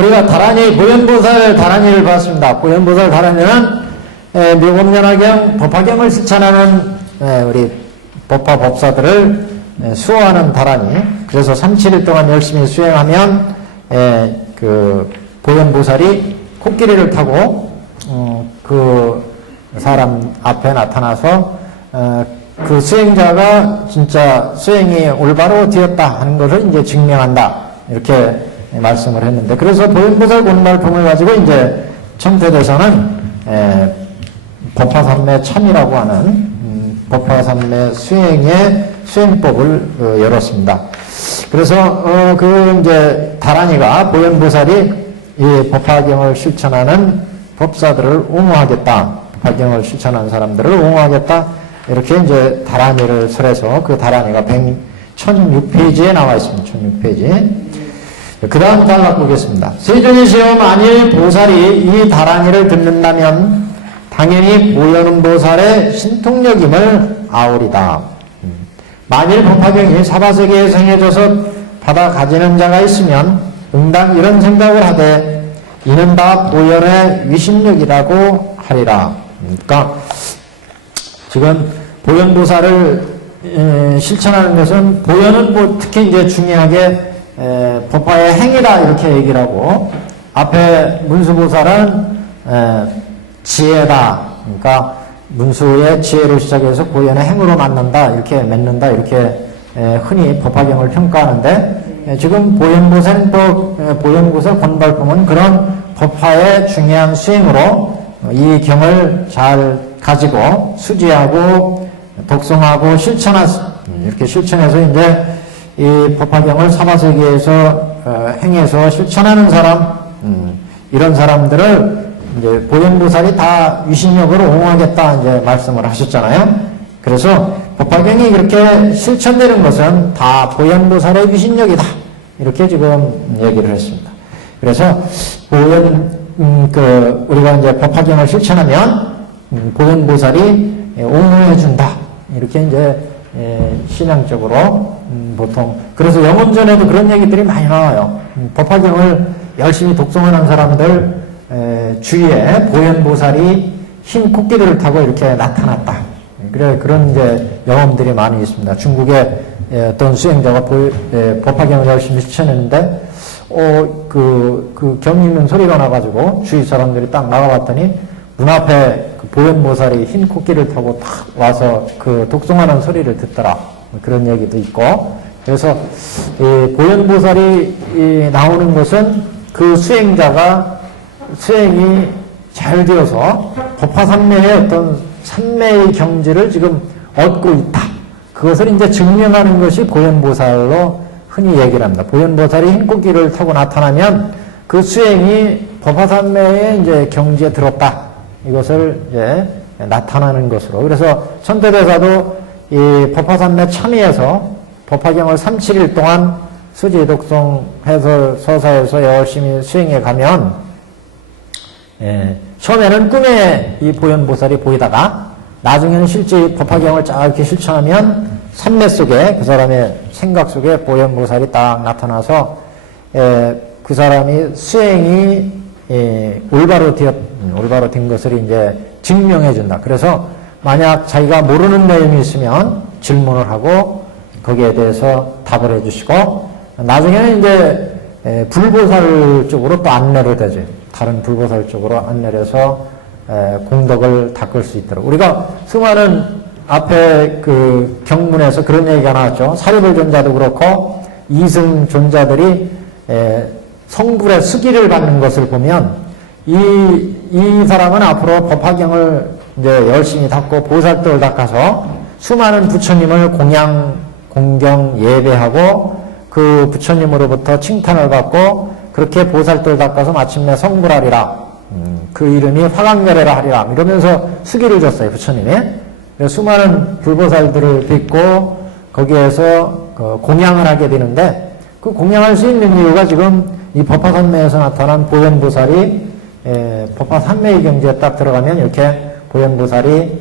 우리가 다란이, 보현보살 다란이를 봤습니다. 보현보살 다란이는 묘법연화경, 법화경을 실천하는 우리 법화 법사들을 수호하는 다란이. 그래서 3, 7일 동안 열심히 수행하면 그 보현보살이 코끼리를 타고 그 사람 앞에 나타나서 그 수행자가 진짜 수행이 올바로 되었다 하는 것을 이제 증명한다, 이렇게 말씀을 했는데, 그래서 보현보살 본말품을 가지고 이제 청태대사는 법화삼매 참이라고 하는 법화삼매 수행의 수행법을 열었습니다. 그래서 그 이제 다란이가 보현보살이 이 법화경을 실천하는 법사들을 옹호하겠다, 법화경을 실천하는 사람들을 옹호하겠다, 이렇게 이제 다란이를 설해서 그 다란이가 1006페이지에 나와 있습니다. 1006페이지. 그 다음 단락 보겠습니다. 세존이시여, 만일 보살이 이 다란이를 듣는다면 당연히 보현음보살의 신통력임을 아오리다. 만일 법화경이 사바세계에 성해져서 받아 가지는 자가 있으면 응당 이런 생각을 하되 이는 다 보현의 위심력이라고 하리라. 그러니까 지금 보현보살을 실천하는 것은, 보현은 뭐 특히 이제 중요하게 법화의 행위다 이렇게 얘기를 하고, 앞에 문수보살은 지혜다, 그러니까 문수의 지혜로 시작해서 보현의 행으로 만난다, 이렇게 맺는다, 이렇게 흔히 법화경을 평가하는데, 지금 보현보살 권발품은 그런 법화의 중요한 수행으로 이 경을 잘 가지고 수지하고 독송하고 이렇게 실천해서 이제 이 법화경을 사바세계에서 행해서 실천하는 사람, 이런 사람들을 이제 보현보살이 다 위신력으로 옹호하겠다 이제 말씀을 하셨잖아요. 그래서 법화경이 그렇게 실천되는 것은 다 보현보살의 위신력이다, 이렇게 지금 얘기를 했습니다. 그래서 우리가 이제 법화경을 실천하면 보현보살이 옹호해준다, 이렇게 이제 신앙적으로 보통, 그래서 영혼전에도 그런 얘기들이 많이 나와요. 법화경을 열심히 독송하는 사람들 주위에 보현보살이 흰 코끼리를 타고 이렇게 나타났다, 그래, 그런 이제 경험들이 많이 있습니다. 중국의 어떤 수행자가 법화경을 열심히 실천했는데 그 경 있는 소리가 나가지고 주위 사람들이 딱 나가봤더니 문 앞에 그 보현보살이 흰 코끼리를 타고 탁 와서 그 독송하는 소리를 듣더라, 그런 얘기도 있고. 그래서 이 보현보살이 나오는 것은 그 수행자가 수행이 잘 되어서 법화삼매의 어떤 삼매의 경지를 지금 얻고 있다, 그것을 이제 증명하는 것이 보현보살로 흔히 얘기를 합니다. 보현보살이 흰 코끼리를 타고 나타나면 그 수행이 법화삼매의 이제 경지에 들었다, 이것을 이제 나타나는 것으로. 그래서 천태대사도 이 법화삼매 참여에서 법화경을 3, 7일 동안 수지 독송해서 서사에서 열심히 수행해 가면, 처음에는 꿈에 이 보현보살이 보이다가 나중에는 실제 법화경을 쫙 이렇게 실천하면 삼매 속에, 그 사람의 생각 속에 보현보살이 딱 나타나서 그 사람이 수행이 올바로 된 것을 이제 증명해 준다. 그래서 만약 자기가 모르는 내용이 있으면 질문을 하고 거기에 대해서 답을 해 주시고, 나중에는 이제 불보살 쪽으로 또 안내를 되죠. 다른 불보살 쪽으로 안내를 해서 공덕을 닦을 수 있도록. 우리가 수많은 앞에 그 경문에서 그런 얘기가 나왔죠. 사리불 존자도 그렇고 이승 존자들이 성불의 수기를 받는 것을 보면 이 사람은 앞으로 법화경을 이제 열심히 닦고 보살도를 닦아서 수많은 부처님을 공경 예배하고 그 부처님으로부터 칭탄을 받고 그렇게 보살도를 닦아서 마침내 성불하리라, 그 이름이 화강렬회라 하리라, 이러면서 수기를 줬어요, 부처님이. 그래서 수많은 불보살들을 빚고 거기에서 공양을 하게 되는데, 그 공양할 수 있는 이유가 지금 이 법화삼매에서 나타난 보현보살이 법화삼매의 경지에 딱 들어가면 이렇게 보현보살이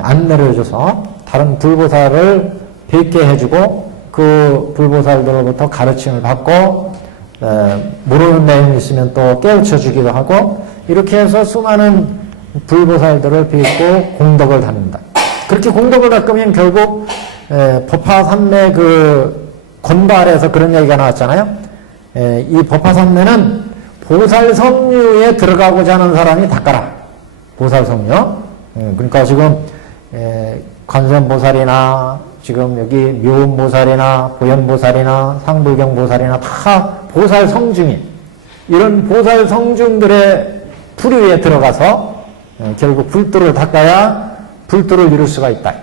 안내를 해줘서 다른 불보살을 뵙게 해주고 그 불보살들로부터 가르침을 받고 모르는 내용이 있으면 또 깨우쳐 주기도 하고, 이렇게 해서 수많은 불보살들을 빚고 공덕을 닦는다. 그렇게 공덕을 닦으면 결국 법화삼매 그 건발에서 그런 얘기가 나왔잖아요. 이 법화삼매는 보살성류에 들어가고자 하는 사람이 닦아라. 보살성류. 그러니까 지금 관세음보살이나 지금 여기 묘음보살이나 보현보살이나 상불경보살이나 다 보살성중이, 이런 보살성중들의 불위에 들어가서 결국 불도를 닦아야 불도를 이룰 수가 있다.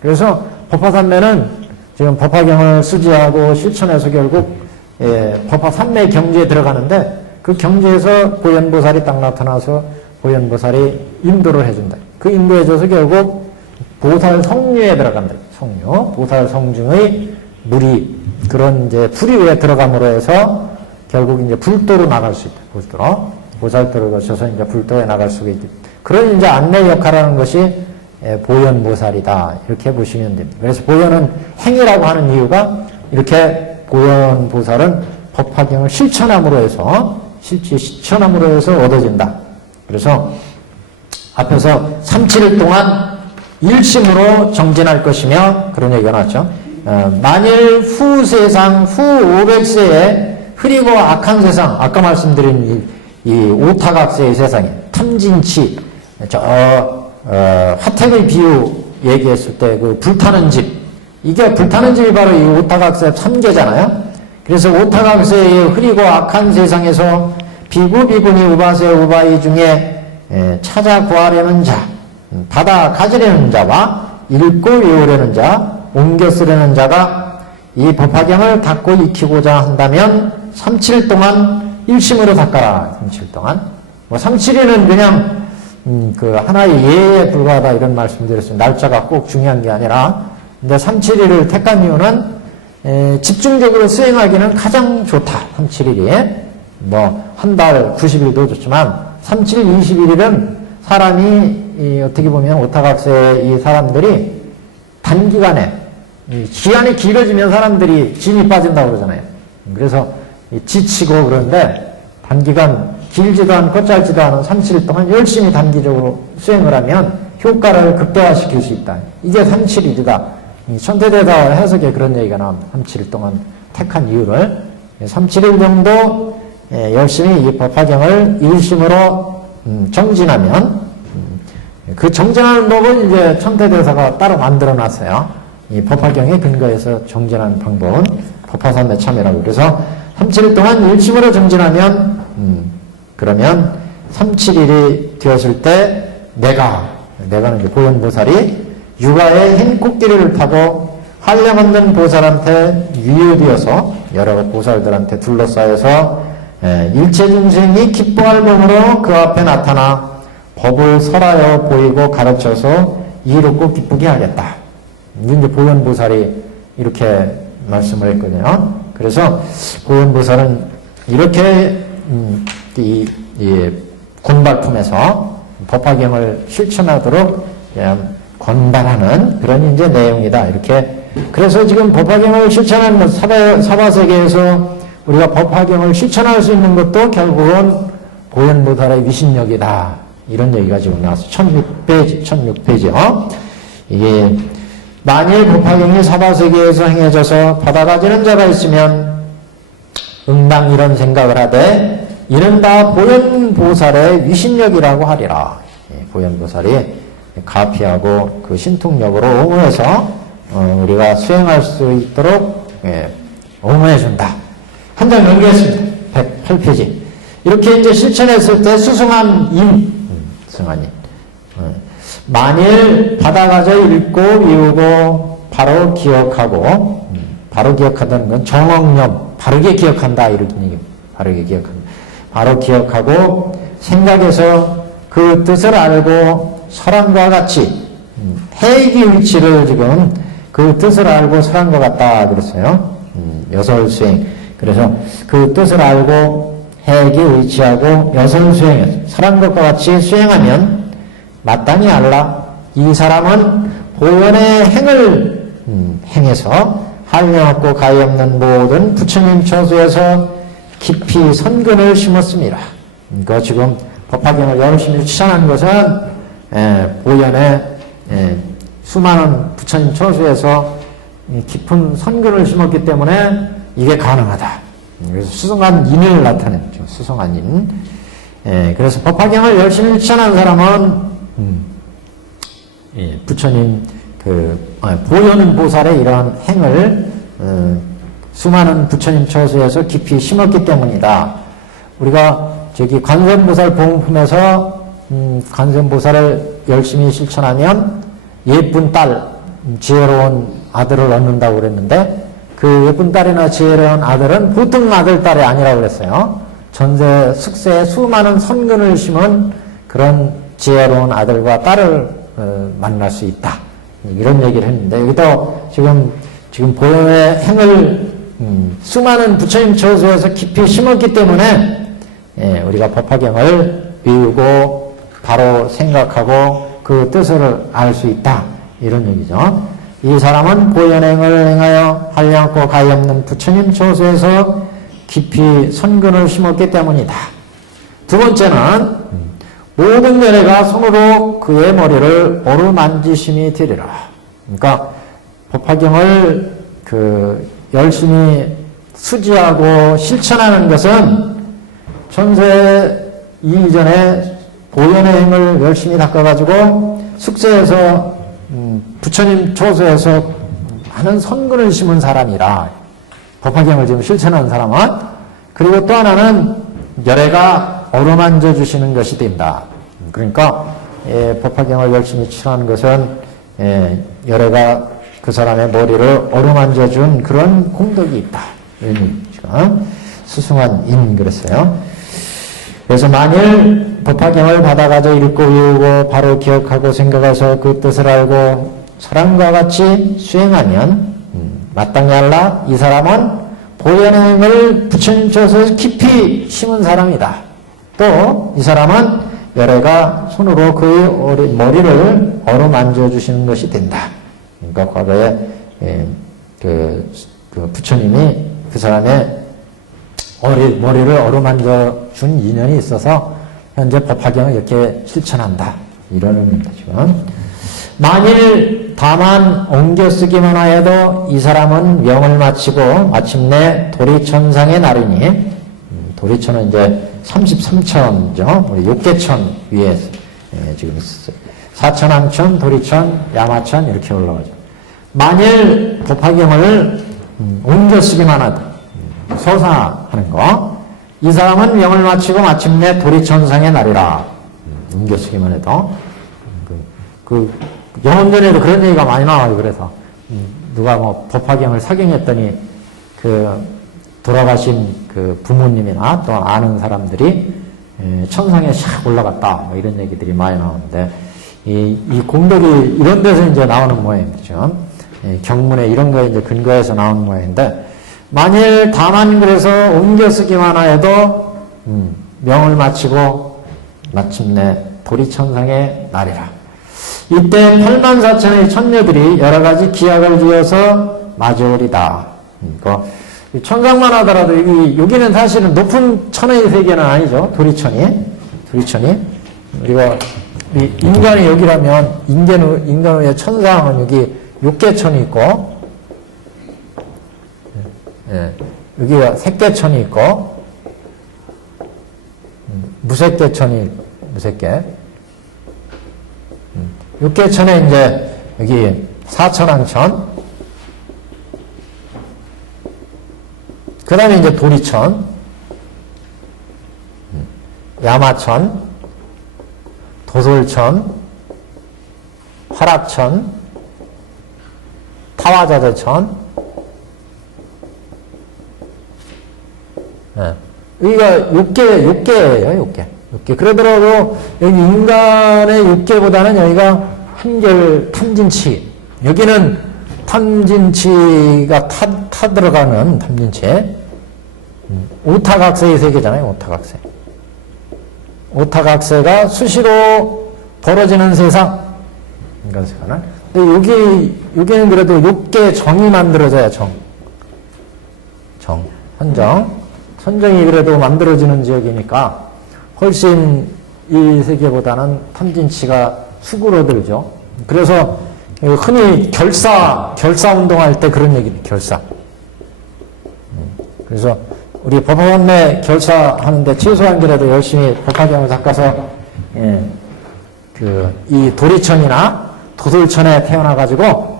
그래서 법화삼매는 지금 법화경을 수지하고 실천해서 결국 법화삼매 경지에 들어가는데, 그 경지에서 보현보살이 딱 나타나서 보현보살이 인도를 해준다. 그 인도해줘서 결국 보살성류에 들어간다. 성류, 보살성중의 물이 그런 이제 불위에 들어감으로 해서 결국 이제 불도로 나갈 수 있다. 불도로. 보살도를 거쳐서 이제 불도에 나갈 수가 있다. 그런 이제 안내 역할을 하는 것이 보현보살이다. 이렇게 보시면 됩니다. 그래서 보현은 행위라고 하는 이유가, 이렇게 보현보살은 법화경을 실천함으로 해서, 실천함으로 해서 얻어진다. 그래서 앞에서 37일 동안 일심으로 정진할 것이며, 그런 얘기가 나왔죠. 만일 후 세상, 후 500세에 흐리고 악한 세상, 아까 말씀드린 이 오타각세의 세상에, 탐진치, 화택의 비유 얘기했을 때 그 불타는 집, 이게 불타는 집이 바로 이 오타각세 3계잖아요. 그래서 오타각세의 흐리고 악한 세상에서 비구, 비구니, 우바세, 우바이 중에 찾아 구하려는 자, 받아 가지려는 자와 읽고 외우려는 자, 옮겨 쓰려는 자가 이 법화경을 닦고 익히고자 한다면 37일 동안 일심으로 닦아라. 37일 동안. 37일은 그냥 그 하나의 예에 불과하다 이런 말씀드렸습니다. 날짜가 꼭 중요한 게 아니라, 근데 37일을 택한 이유는 집중적으로 수행하기는 가장 좋다. 37일이 한 달 90일도 좋지만 37일, 21일은 사람이 어떻게 보면 오타각세의 이 사람들이 단기간에, 기간이 길어지면 사람들이 진이 빠진다고 그러잖아요. 그래서 지치고 그런데 단기간 길지도 않고 짧지도 않은 37일 동안 열심히 단기적으로 수행을 하면 효과를 극대화시킬 수 있다. 이게 37일이다. 천태대사 해석에 그런 얘기가 나옵니다. 37일 동안 택한 이유를. 37일 정도 열심히 이 법화경을 일심으로 정진하면, 그 정진하는 법은 이제 천태대사가 따로 만들어 놨어요. 이 법화경에 근거해서 정진하는 방법은 법화삼매 참여라고. 그래서 37일 동안 일심으로 정진하면, 그러면 37일이 되었을 때 내가는 이제 보현보살이 육아의 흰 코끼리를 타고 한량없는 보살한테 위유되어서 여러 보살들한테 둘러싸여서 일체 중생이 기뻐할 몸으로 그 앞에 나타나 법을 설하여 보이고 가르쳐서 이롭고 기쁘게 하겠다. 이제 보현보살이 이렇게 말씀을 했거든요. 그래서 보현보살은 이렇게 이 군발품에서 법화경을 실천하도록 권발하는 그런 이제 내용이다. 이렇게. 그래서 지금 법화경을 실천하는 사바세계에서 우리가 법화경을 실천할 수 있는 것도 결국은 보현보살의 위신력이다. 이런 얘기가 지금 나왔어. 1600페이지요. 이게 만일 법화경이 사바세계에서 행해져서 받아가지는 자가 있으면 응당 이런 생각을 하되 이는 다 보현보살의 위신력이라고 하리라. 보현보살이 가피하고 그 신통력으로 옹호해서 우리가 수행할 수 있도록 옹호해준다. 한 장 넘기겠습니다. 108페이지. 이렇게 이제 실천했을 때 수승한 승한 만일 받아가져 읽고 외우고 바로 기억하고, 바로 기억하다는 건 정억념, 바르게 기억한다 이런 얘기입니다. 바르게 기억한다. 바로 기억하고 생각해서 그 뜻을 알고 설함과 같이 해기 위치를 지금 그 뜻을 알고 설함과 같다 그랬어요. 여설수행. 그래서 그 뜻을 알고 해기 위치하고 여설수행해서 설한 것과 같이 수행하면 마땅히 알라. 이 사람은 보현의 행을 행해서 한량없고 가히 없는 모든 부처님 처소에서 깊이 선근을 심었습니다. 그러니까 지금 법화경을 열심히 추천한 것은 보현에 수많은 부처님 처소에서 깊은 선근을 심었기 때문에 이게 가능하다. 그래서 수성한 인을 나타냈죠. 수성한 인. 그래서 법화경을 열심히 추천한 사람은 부처님 보현 보살의 이러한 행을 수많은 부처님 처소에서 깊이 심었기 때문이다. 우리가 저기 관세음보살 보문품에서 관세음보살을 열심히 실천하면 예쁜 딸, 지혜로운 아들을 얻는다고 그랬는데 그 예쁜 딸이나 지혜로운 아들은 보통 아들, 딸이 아니라고 그랬어요. 전세 숙세에 수많은 선근을 심은 그런 지혜로운 아들과 딸을 만날 수 있다. 이런 얘기를 했는데 여기도 지금 보현의 행을 수많은 부처님 처소에서 깊이 심었기 때문에 우리가 법화경을 외우고 바로 생각하고 그 뜻을 알 수 있다. 이런 얘기죠. 이 사람은 보현행을 행하여 한량고 가엾는 부처님 처소에서 깊이 선근을 심었기 때문이다. 두 번째는 모든 열애가 손으로 그의 머리를 어루만지심이 되리라. 그러니까 법화경을 열심히 수지하고 실천하는 것은 전세 이전에 보현의 행을 열심히 닦아가지고 숙세에서 부처님 처소에서 많은 선근을 심은 사람이라. 법화경을 지금 실천하는 사람은. 그리고 또 하나는 열애가 어루만져 주시는 것이 된다. 그러니까 법화경을 열심히 실천하는 것은 열애가 그 사람의 머리를 어루만져 준 그런功德이 있다. 이런 얘기죠. 수승한 인 그랬어요. 그래서 만일 법화경을 받아가지고 읽고 외우고 바로 기억하고 생각해서 그 뜻을 알고 사람과 같이 수행하면 마땅히 알라. 이 사람은 보현행을 부처님 처소에서 깊이 심은 사람이다. 또 이 사람은 열애가 손으로 그의 머리를 어루만져 주시는 것이 된다. 그러니까 과거에 그 부처님이 그 사람의 머리를 어루만져 준 인연이 있어서 현재 법화경을 이렇게 실천한다. 이런 의미입니다. 지금. 만일 다만 옮겨 쓰기만 하여도 이 사람은 명을 마치고 마침내 도리천상에 나르니, 도리천은 이제 33천이죠. 우리 육계천 위에 지금 있어요. 사천왕천, 도리천, 야마천 이렇게 올라가죠. 만일 법화경을 옮겨 쓰기만 하다. 서사하는 거. 이 사람은 명을 마치고 마침내 도리천상에 나리라. 옮겨 쓰기만 해도. 영혼전에도 그런 얘기가 많이 나와요. 그래서 누가 법화경을 사경했더니 돌아가신 부모님이나 또 아는 사람들이 천상에 샥 올라갔다. 이런 얘기들이 많이 나오는데 이 공덕이 이런 데서 이제 나오는 모양이죠. 경문에 이런 거에 이제 근거해서 나오는 모양인데 만일 다만 그래서 옮겨 쓰기만 하여도 명을 마치고 마침내 도리천상에 나리라. 이때 84,000의 천녀들이 여러 가지 기약을 지어서 마주오리다. 그러니까 천상만 하더라도 여기는 사실은 높은 천의 세계는 아니죠. 도리천이. 우리가 인간이 여기라면 인간의 천상은 여기 육계천이 있고, 여기가 색계천이 있고, 무색계천이 무색계. 육계천에 이제 여기 사천왕천, 그 다음에 이제 도리천, 야마천, 도솔천, 화락천, 타화자재천. 여기가 육계예요, 육계. 그러더라도 여기 인간의 육계보다는 여기가 한결 탐진치. 여기는 탐진치가 타 들어가는 탐진치. 오타각세의 세계잖아요, 오타각세. 오타각세가 수시로 벌어지는 세상. 인간 세계는. 근데 여기는 그래도 육계 정이 만들어져야 정. 헌정. 선정이 그래도 만들어지는 지역이니까 훨씬 이 세계보다는 탐진치가 수그러들죠. 그래서 흔히 결사 운동할 때 그런 얘기는 결사. 그래서 우리 법화원내 결사하는데 최소한 그래도 열심히 법화경을 닦아서 이 도리천이나 도솔천에 태어나가지고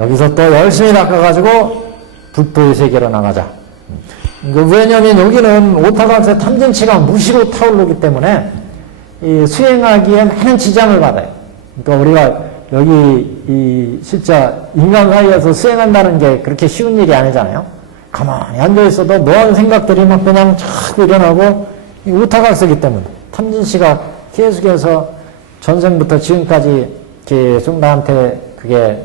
여기서 또 열심히 닦아가지고 불도의 세계로 나가자. 왜냐하면 여기는 오타각세 탐진치가 무시로 타오르기 때문에 이 수행하기에 많은 지장을 받아요. 그러니까 우리가 여기 진짜 인간 사이에서 수행한다는 게 그렇게 쉬운 일이 아니잖아요. 가만히 앉아있어도 먼 생각들이 막 그냥 자꾸 일어나고 오타각세이기 때문에 탐진치가 계속해서 전생부터 지금까지 계속 나한테 그게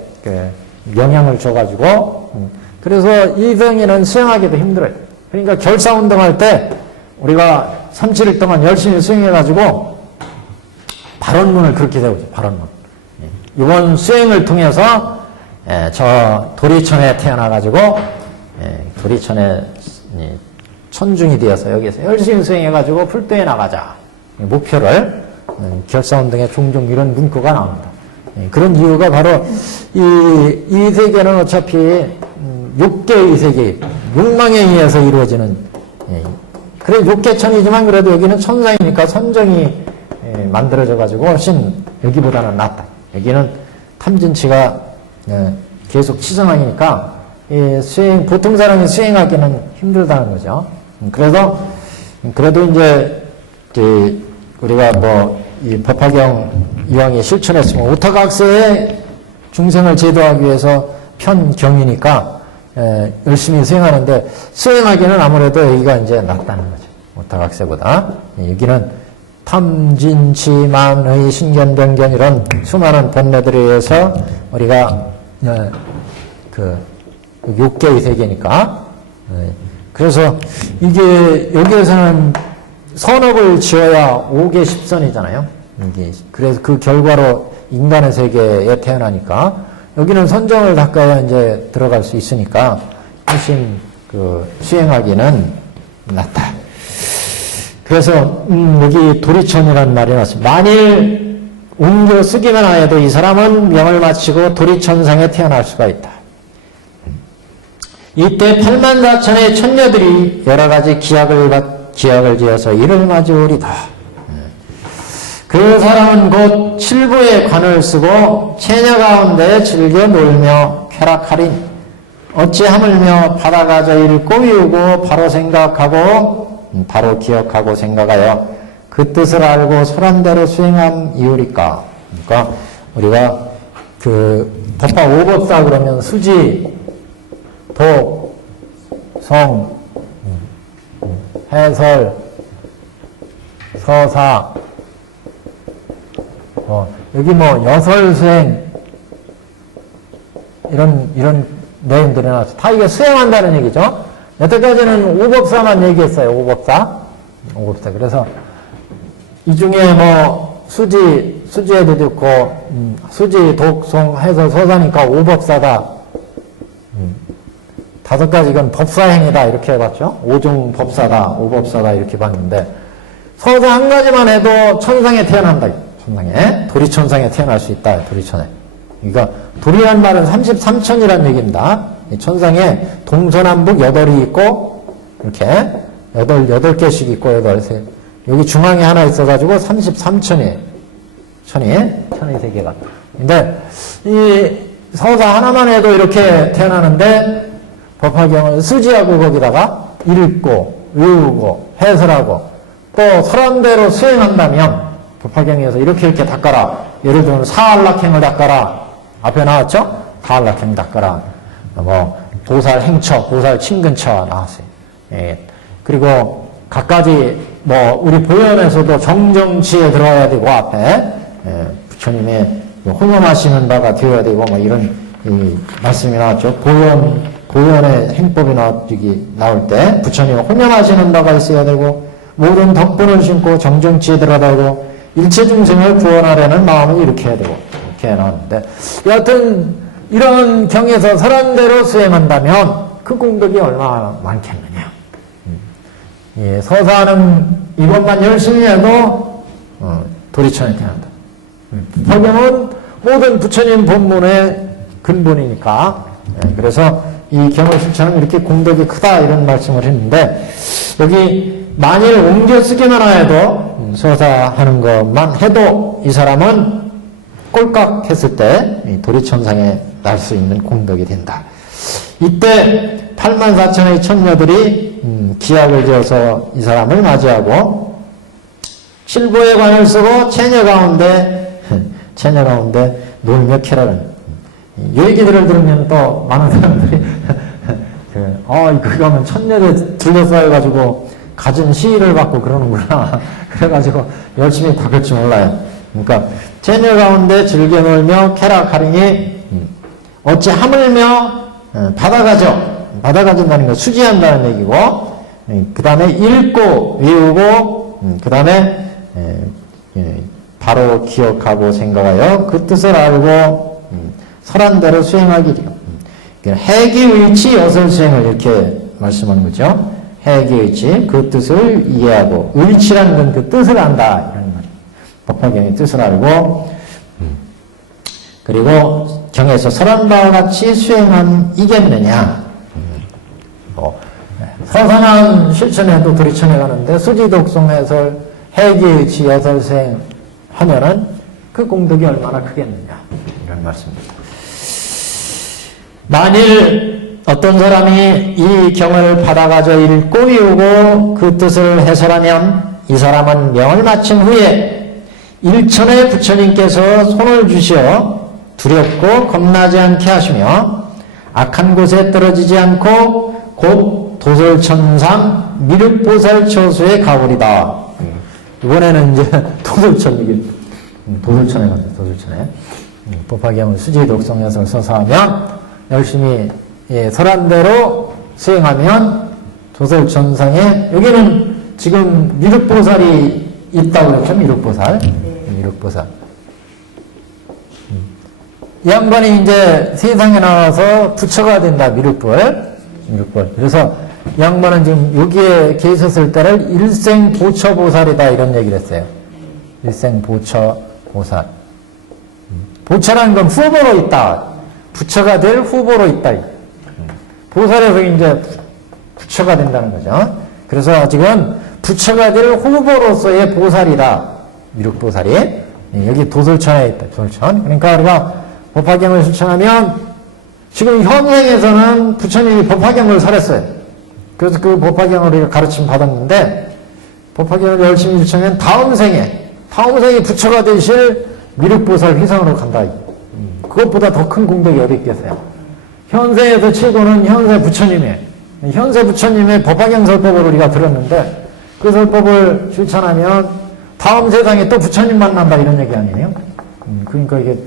영향을 줘가지고 그래서 이 병에는 수행하기도 힘들어요. 그러니까 결사운동할 때 우리가 3, 7일 동안 열심히 수행해가지고 발언문을 그렇게 세우죠. 발언문. 이번 수행을 통해서 저 도리천에 태어나가지고 도리천에 천중이 되어서 여기서 열심히 수행해가지고 풀도에 나가자. 목표를 결사운동에 종종 이런 문구가 나옵니다. 그런 이유가 바로 이 세계는 어차피 욕계의 세계, 욕망에 의해서 이루어지는 그래 욕계천이지만 그래도 여기는 천상이니까 선정이 만들어져 가지고 훨씬 여기보다는 낫다. 여기는 탐진치가 계속 치성하니까 보통 사람이 수행하기는 힘들다는 거죠. 그래도 이제 우리가 이 법화경 이왕에 실천했으면 오타각세의 중생을 제도하기 위해서 편경이니까 열심히 수행하는데 수행하기는 아무래도 여기가 이제 낫다는 거죠. 오타각세보다. 여기는 탐진치만의 신견변견 이런 수많은 본래들에 의해서 우리가 욕계의 세계니까. 그래서 이게 여기에서는 선업을 지어야 5계 10선이잖아요. 그래서 그 결과로 인간의 세계에 태어나니까 여기는 선정을 닦아야 이제 들어갈 수 있으니까 훨씬 수행하기는 낫다. 그래서 여기 도리천이라는 말이 나왔습니다. 만일 옮겨 쓰기만 하여도 이 사람은 명을 마치고 도리천상에 태어날 수가 있다. 이때 84,000의 천녀들이 여러 가지 기약을 지어서 이를 맞이오리다. 그 사람은 곧 칠부의 관을 쓰고 체녀 가운데 즐겨 놀며 쾌락하린 어찌 하물며 바다가 저희를 꼬이우고 바로 생각하고 바로 기억하고 생각하여 그 뜻을 알고 소란대로 수행한 이유리까. 그러니까 우리가 법화 5법사 그러면 수지, 독, 성, 해설, 서사, 여기 여설수행, 이런 내용들이 나왔어요. 다 이게 수행한다는 얘기죠. 여태까지는 오법사만 얘기했어요. 오법사. 그래서 이 중에 수지에도 있고, 수지, 독, 송, 해설, 서사니까 오법사다. 5가지 이건 법사행이다. 이렇게 해봤죠. 5종 법사다, 오법사다. 이렇게 봤는데, 서사 한 가지만 해도 천상에 태어난다. 천상에. 도리천상에 태어날 수 있다. 도리천에. 그러니까, 도리란 말은 33천이라는 얘기입니다. 천상에 동서남북 8이 있고, 이렇게, 8개씩 있고, 8개. 여기 중앙에 하나 있어가지고 33천이에요. 천의 세계가. 근데, 이 서사 하나만 해도 이렇게 태어나는데, 법화경을 수지하고 거기다가 읽고, 외우고, 해설하고, 또 서란대로 수행한다면, 법화경에서 이렇게 닦아라. 예를 들면, 사할락행을 닦아라. 앞에 나왔죠? 사할락행 닦아라. 보살 행처, 보살 친근처 나왔어요. 그리고 각가지 우리 보현에서도 정정치에 들어가야 되고 앞에 부처님의 혼용하시는 바가 되어야 되고 이런 말씀이 나왔죠. 보현의 행법이 나올 때 부처님 혼용하시는 바가 있어야 되고 모든 덕분을 심고 정정치에 들어가야 되고 일체 중생을 구원하려는 마음을 이렇게 해야 되고 이렇게 나왔는데 여하튼 이런 경에서 설한대로 수행한다면 그功德이 얼마나 많겠느냐. 예, 서사는 이것만 열심히 해도 도리천에 태어난다. 법경은 모든 부처님 본문의 근본이니까. 예, 그래서 이 경을 실천은 이렇게 공덕이 크다 이런 말씀을 했는데 여기 만일 옮겨 쓰기만 해도 서사하는 것만 해도 이 사람은 꼴깍 했을 때 도리천상에 날 수 있는 공덕이 된다. 이때 84,000의 천녀들이 기약을 지어서 이 사람을 맞이하고 칠보의 관을 쓰고 체녀 가운데 놀며 캐라는 이 얘기들을 들으면 또 많은 사람들이 그거는 천녀들 둘러싸여가지고 갖은 시위를 받고 그러는구나. 그래가지고 열심히 닦을 줄 몰라요. 그러니까 체녀 가운데 즐겨 놀며 캐라 가리니 어찌 하물며 받아가진다는 거 수지한다는 얘기고 그 다음에 읽고 외우고 그 다음에 바로 기억하고 생각하여 그 뜻을 알고 설한 대로 수행하기리요. 해기의치 여설수행을 이렇게 말씀하는 거죠. 해기의치 그 뜻을 이해하고 의치라는 건 그 뜻을 안다 이런 말. 법화경의 뜻을 알고 그리고 경에서 설한 바와 같이 수행함 이겠느냐. 서산한 실천에도 도리천에 가는데 수지독송 해설 해기의치 여설수행 하면은 그 공덕이 얼마나 크겠느냐 이런 말씀입니다. 만일 어떤 사람이 이 경을 받아가져 읽고 외우고 그 뜻을 해설하면 이 사람은 명을 마친 후에 일천의 부처님께서 손을 주시어 두렵고 겁나지 않게 하시며 악한 곳에 떨어지지 않고 곧 도솔천상 미륵보살 처수에 가오리다. 이번에는 이제 도솔천에 가세요. 도솔천에 법화경을 수지 독성해서 서사하면 열심히 설한 대로 수행하면 도솔천상에 여기는 지금 미륵보살이 있다고 그랬죠. 미륵보살. 미륵보살. 이 양반이 이제 세상에 나와서 부처가 된다. 미륵불. 그래서 이 양반은 지금 여기에 계셨을 때를 일생보처보살이다 이런 얘기를 했어요. 일생보처보살. 보처라는 건 후보로 있다. 부처가 될 후보로 있다. 보살에서 이제 부처가 된다는 거죠. 그래서 아직은 부처가 될 후보로서의 보살이다. 미륵보살이. 여기 도솔천에 있다. 도솔천. 그러니까 우리가 법화경을 실천하면 지금 현생에서는 부처님이 법화경을 설했어요. 그래서 그 법화경을 우리가 가르침 받았는데 법화경을 열심히 실천하면 다음 생에 부처가 되실 미륵보살 휘상으로 간다. 그것보다 더 큰 공덕이 어디 있겠어요. 현세에서 치고는 현세 부처님의 법화경 설법을 우리가 들었는데 그 설법을 실천하면 다음 세상에 또 부처님 만난다 이런 얘기 아니에요? 그러니까 이게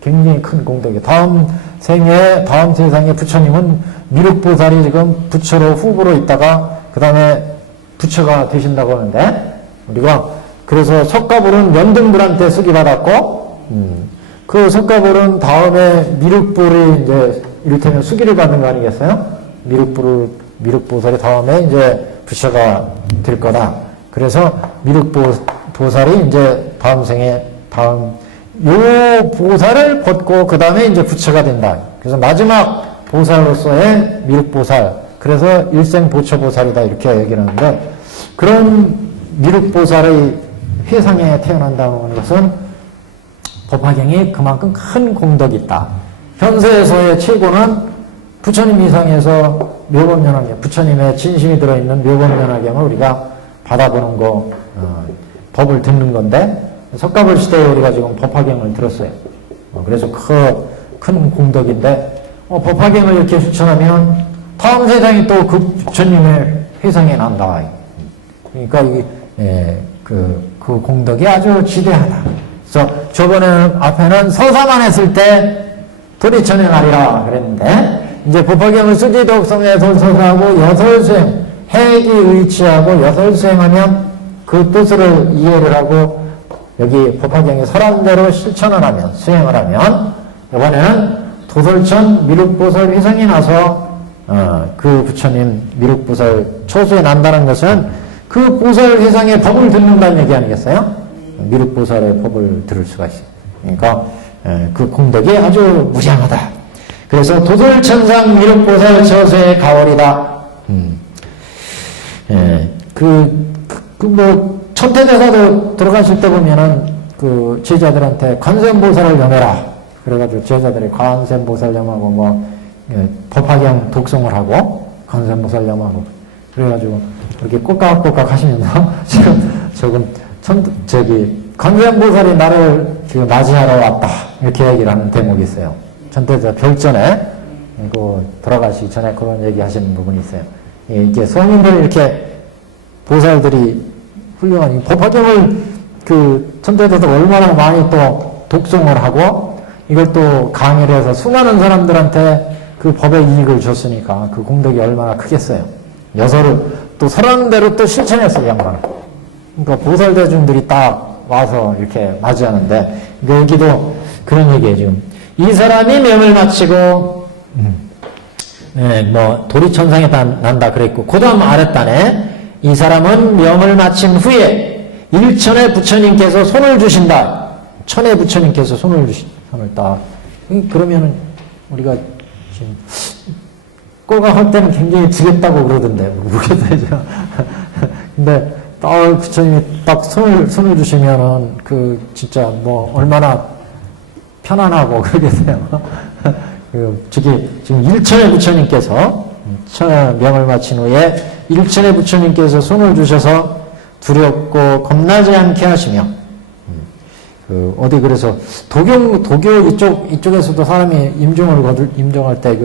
굉장히 큰 공덕이에요. 다음 세상에 부처님은 미륵보살이 지금 부처로 후보로 있다가 그 다음에 부처가 되신다고 하는데 우리가 그래서 석가불은 연등불한테 쓰기 받았고 그 석가불은 다음에 미륵불이 이제 이를테면 수기를 받는 거 아니겠어요? 미륵보살이 다음에 이제 부처가 될 거다. 그래서 미륵보살이 이제 다음 생에 요 보살을 벗고 그 다음에 이제 부처가 된다. 그래서 마지막 보살로서의 미륵보살. 그래서 일생보처보살이다 이렇게 얘기하는데 그런 미륵보살의 회상에 태어난다는 것은 법화경이 그만큼 큰 공덕이 있다. 현세에서의 최고는 부처님 이상에서 묘법연화경, 부처님의 진심이 들어있는 묘법연화경을 우리가 받아보는 거, 법을 듣는 건데 석가불 시대에 우리가 지금 법화경을 들었어요. 그래서 큰 공덕인데 법화경을 이렇게 추천하면 다음 세상이 또 그 부처님의 회상에 난다. 그러니까 그 공덕이 아주 지대하다. 그래서 저번에는 앞에는 서사만 했을 때 도리천에 가리라 그랬는데 이제 법화경을 수지독성에 서사하고 여설수행, 해기의치하고 여설수행하면 그 뜻을 이해를 하고 여기 법화경에 설한 대로 실천을 하면 수행을 하면 이번에는 도솔천 미륵보살 회상에 나서 그 부처님 미륵보살 처소에 난다는 것은 그 보살 회상의 법을 듣는다는 얘기 아니겠어요? 미륵보살의 법을 들을 수가 있어요. 그러니까 그功德이 아주 무량하다. 그래서 도솔천상 미륵보살 처소의 가월이다. 천태대사도 들어가실 때 보면은 그 제자들한테 관세음보살을 염해라. 그래가지고 제자들이 관세음보살 염하고 법화경 독송을 하고 관세음보살 염하고 그래가지고 이렇게 꼬깍꼬깍 하시면서 지금 관세음보살이 나를 지금 맞이하러 왔다 이렇게 얘기를 하는 대목이 있어요. 천태대사 별전에 돌아가시기 전에 그런 얘기 하시는 부분이 있어요. 이게 성인들 이렇게 보살들이 훌륭한 법화경을 그 천태대사가 얼마나 많이 또 독송을 하고 이걸 또 강의를 해서 수많은 사람들한테 그 법의 이익을 줬으니까 그功德이 얼마나 크겠어요. 여서를 또 서라는 대로 또 실천했어요, 양반은. 그러니까 보살대중들이 딱 와서 이렇게 맞이하는데 여기도 그런 얘기예요, 지금. 이 사람이 명을 마치고 도리천상에 난다 그랬고 그 다음 아랫단에 이 사람은 명을 마친 후에 일천의 부처님께서 손을 주신다. 천의 부처님께서 손을 딱. 그러면은 우리가 지금 꼬각할 때는 굉장히 지겹다고 그러던데 모르겠어요. 근데 딱 부처님이 딱 손을 주시면은 진짜 얼마나 편안하고 그러겠어요. 지금 일천의 부처님께서 명을 마친 후에 일천의 부처님께서 손을 주셔서 두렵고 겁나지 않게 하시며 그래서 도교 이쪽에서도 사람이 임종할 때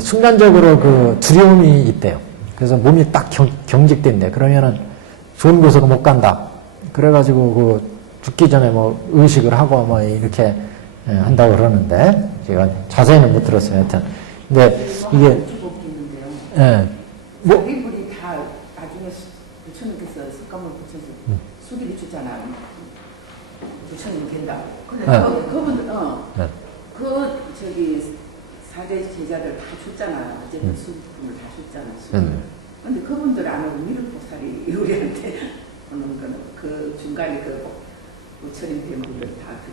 순간적으로 두려움이 있대요. 그래서 몸이 딱 경직된대. 그러면은 좋은 곳으로 못 간다. 그래가지고 죽기 전에 의식을 하고 이렇게 한다고 그러는데 제가 자세히는 못 들었어요. 하여튼. 근데 이게 자기들이 다 나중에 부처님께서 석가모니 부처님 수기를 주잖아. 부처님 된다. 근데 그분들 사대 제자들 다 줬잖아. 어쨌든 수기품을 다 줬잖아. 근데 그분들 안 하고 미륵보살이 우리한테 오는 거는 그 중간에 부처님 된 분들 다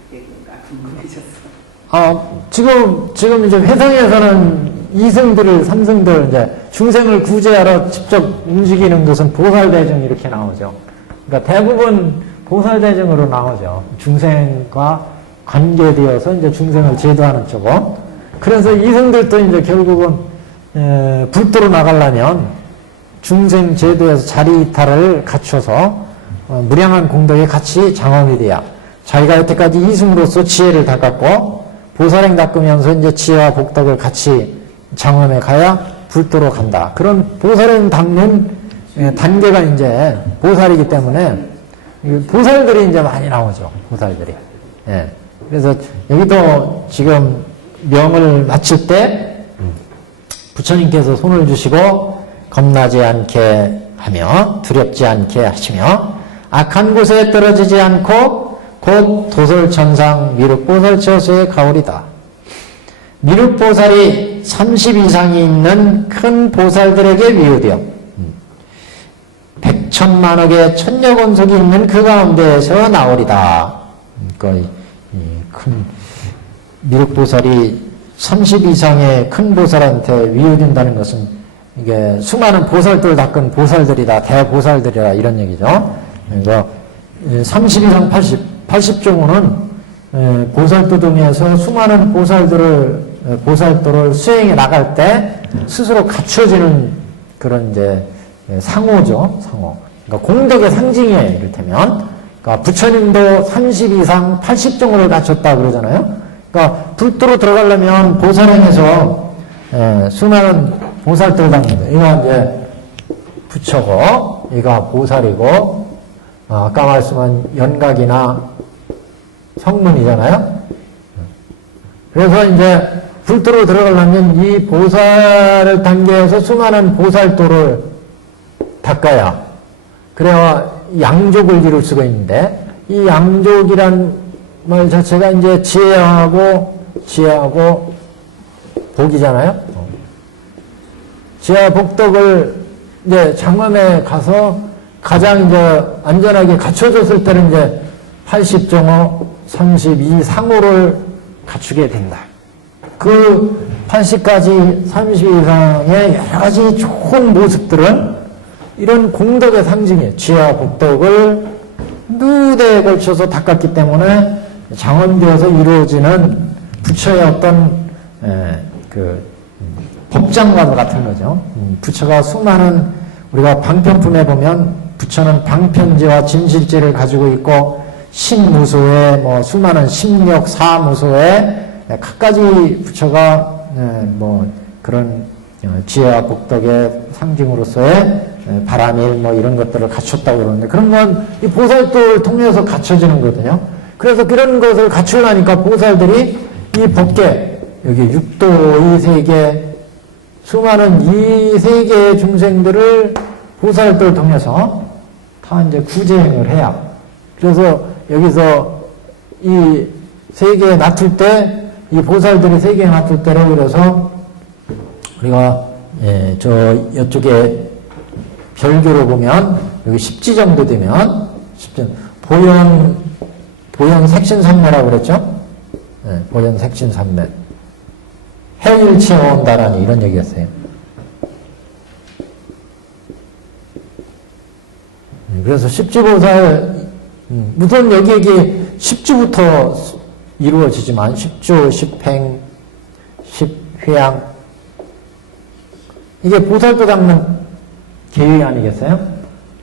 그때 궁금해졌어. 지금 이제 회상에서는 이승들, 삼승들, 이제 중생을 구제하러 직접 움직이는 것은 보살대중 이렇게 나오죠. 그러니까 대부분 보살대중으로 나오죠. 중생과 관계되어서 이제 중생을 제도하는 쪽은. 그래서 이승들도 이제 결국은, 불도로 나가려면 중생 제도에서 자리 이탈을 갖춰서, 무량한功德에 같이 장엄이 돼야 자기가 여태까지 이승으로서 지혜를 닦았고, 보살행 닦으면서 이제 지혜와 복덕을 같이 장엄에 가야 불도로 간다. 그런 보살행 닦는 단계가 이제 보살이기 때문에 보살들이 이제 많이 나오죠. 보살들이. 예. 그래서 여기도 지금 명을 마칠 때 부처님께서 손을 주시고 겁나지 않게 하며 두렵지 않게 하시며 악한 곳에 떨어지지 않고 곧 도솔천상 미륵보살 처소의 가오리다. 미륵보살이 30 이상이 있는 큰 보살들에게 위우되어 백천만억의 천녀권속이 있는 그 가운데에서 나오리다. 그러니까 큰 미륵보살이 30 이상의 큰 보살한테 위우된다는 것은 이게 수많은 보살들 닦은 보살들이다, 대보살들이라 이런 얘기죠. 그러니까 30 이상 80종호는 보살도 등에서 수많은 보살도를 수행해 나갈 때 스스로 갖춰지는 그런 이제 상호죠, 상호. 그러니까功德의 상징이에요, 이를테면. 그러니까 부처님도 30 이상 80종호를 갖췄다 그러잖아요. 그러니까 불도로 들어가려면 보살행에서 수많은 보살들 당입니다. 이거 이제 부처고, 이거 보살이고, 아까 말씀한 연각이나 성문이잖아요. 그래서 이제 불도로 들어가려면 이 보살을 단계에서 수많은 보살도를 닦아야 그래야 양족을 이룰 수가 있는데 이 양족이란 말 자체가 이제 지혜하고 복이잖아요. 지하 복덕을 이제 장엄에 가서 가장 이제 안전하게 갖춰졌을 때는 이제 80정호, 32 상호를 갖추게 된다. 그 80까지 30 이상의 여러 가지 좋은 모습들은 이런 공덕의 상징이에요. 지하 복덕을 누대에 걸쳐서 닦았기 때문에 장엄되어서 이루어지는 부처의 어떤 그 법장과 같은 거죠. 부처가 수많은 우리가 방편품에 보면 부처는 방편제와 진실제를 가지고 있고 신무소에 뭐 수많은 신력 사무소에 각가지 부처가 뭐 그런 지혜와 복덕의 상징으로서의 바람일 뭐 이런 것들을 갖췄다고 그러는데 그런 건 이 보살도를 통해서 갖춰지는 거거든요. 그래서 그런 것을 갖추려니까 보살들이 이 법계 여기 육도 이 세계 수많은 이 세계의 중생들을 보살도를 통해서 다 이제 구제행을 해야 그래서 여기서 이 세계에 놔둘 때 이 보살들이 세계에 놔둘 때로 그래서 우리가 저 이쪽에 별교로 보면 여기 10지 정도 되면 10지 보현 색신산매라고 그랬죠? 보현 색신산매 해일체 온다라는 이런 얘기였어요. 그래서 십지보살 우선 여기 10주부터 이루어지지만 10주, 10행, 10회양 이게 보살도 닦는 계획이 아니겠어요?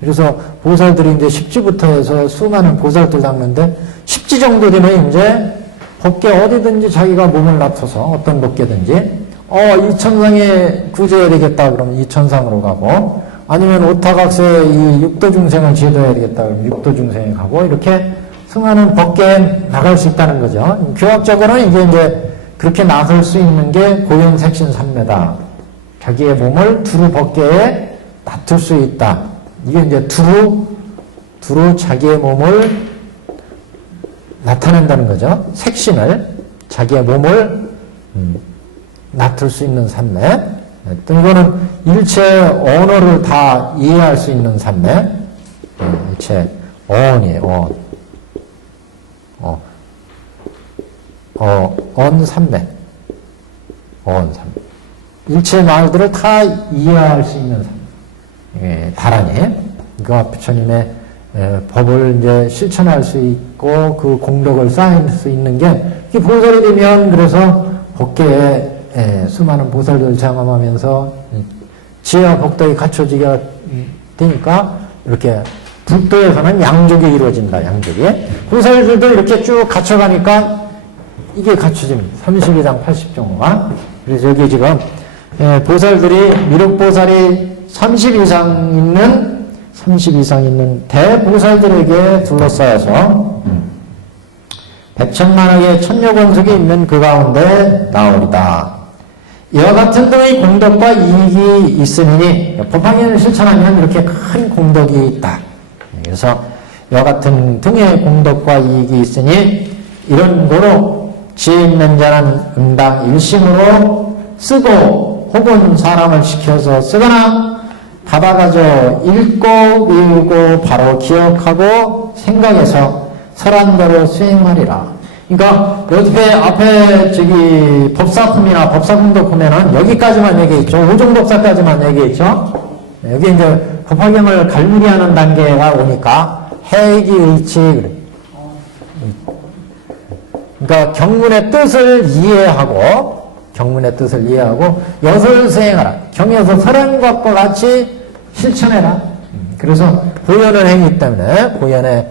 그래서 보살들이 이제 10지부터 해서 수많은 보살들 닦는데 10지 정도 되면 이제 법계 어디든지 자기가 몸을 놔둬서 어떤 법계든지 이 천상에 구제해야 되겠다 그러면 이 천상으로 가고 아니면 오타각세 이 육도 중생을 지도해야 되겠다 그러면 육도 중생에 가고 이렇게 수많은 법계에 나갈 수 있다는 거죠. 교학적으로는 이제 그렇게 나설 수 있는 게 보현색신삼매다. 자기의 몸을 두루 법계에 놔둘 수 있다. 이게 이제 두루 자기의 몸을 나타낸다는 거죠. 색신을 자기의 몸을 놔둘 수 있는 삼매. 또 이거는 일체 언어를 다 이해할 수 있는 삼매. 일체 언이에요. 언삼매. 언삼매. 일체 말들을 다 이해할 수 있는 삼매. 다란히. 그가 부처님의 법을 이제 실천할 수 있고 그 공덕을 쌓을 수 있는 게 이게 보살이 되면 그래서 법계에 수많은 보살들을 장엄하면서 지혜와 복덕이 갖춰지게 되니까 이렇게 불도에서는 양족이 이루어진다. 양족이. 보살들도 이렇게 쭉 갖춰가니까 이게 갖춰집니다. 32장 80종호가. 그래서 여기 지금 보살들이 미륵보살이 30 이상 있는 대보살들에게 둘러싸여서 백천만억의 천녀권석이 있는 그 가운데 나오리다. 이와 같은 등의 공덕과 이익이 있으니 법화경을 실천하면 이렇게 큰 공덕이 있다. 그래서 이와 같은 등의 공덕과 이익이 있으니 이런 거로 지혜 있는 자는 응당 일심으로 쓰고 혹은 사람을 시켜서 쓰거나 받아가져 읽고 외우고 바로 기억하고 생각해서 설한대로 수행하리라. 그러니까 앞에 저기 법사품이나 법사공덕 보면은 여기까지만 얘기했죠. 오종법사까지만 얘기했죠. 여기 이제 법화경을 갈무리하는 단계가 오니까 해기의치 그래. 그러니까 경문의 뜻을 이해하고 여설 수행하라. 경에서 설한것과 같이 실천해라. 그래서 보현의 행위이기 때문에 보현의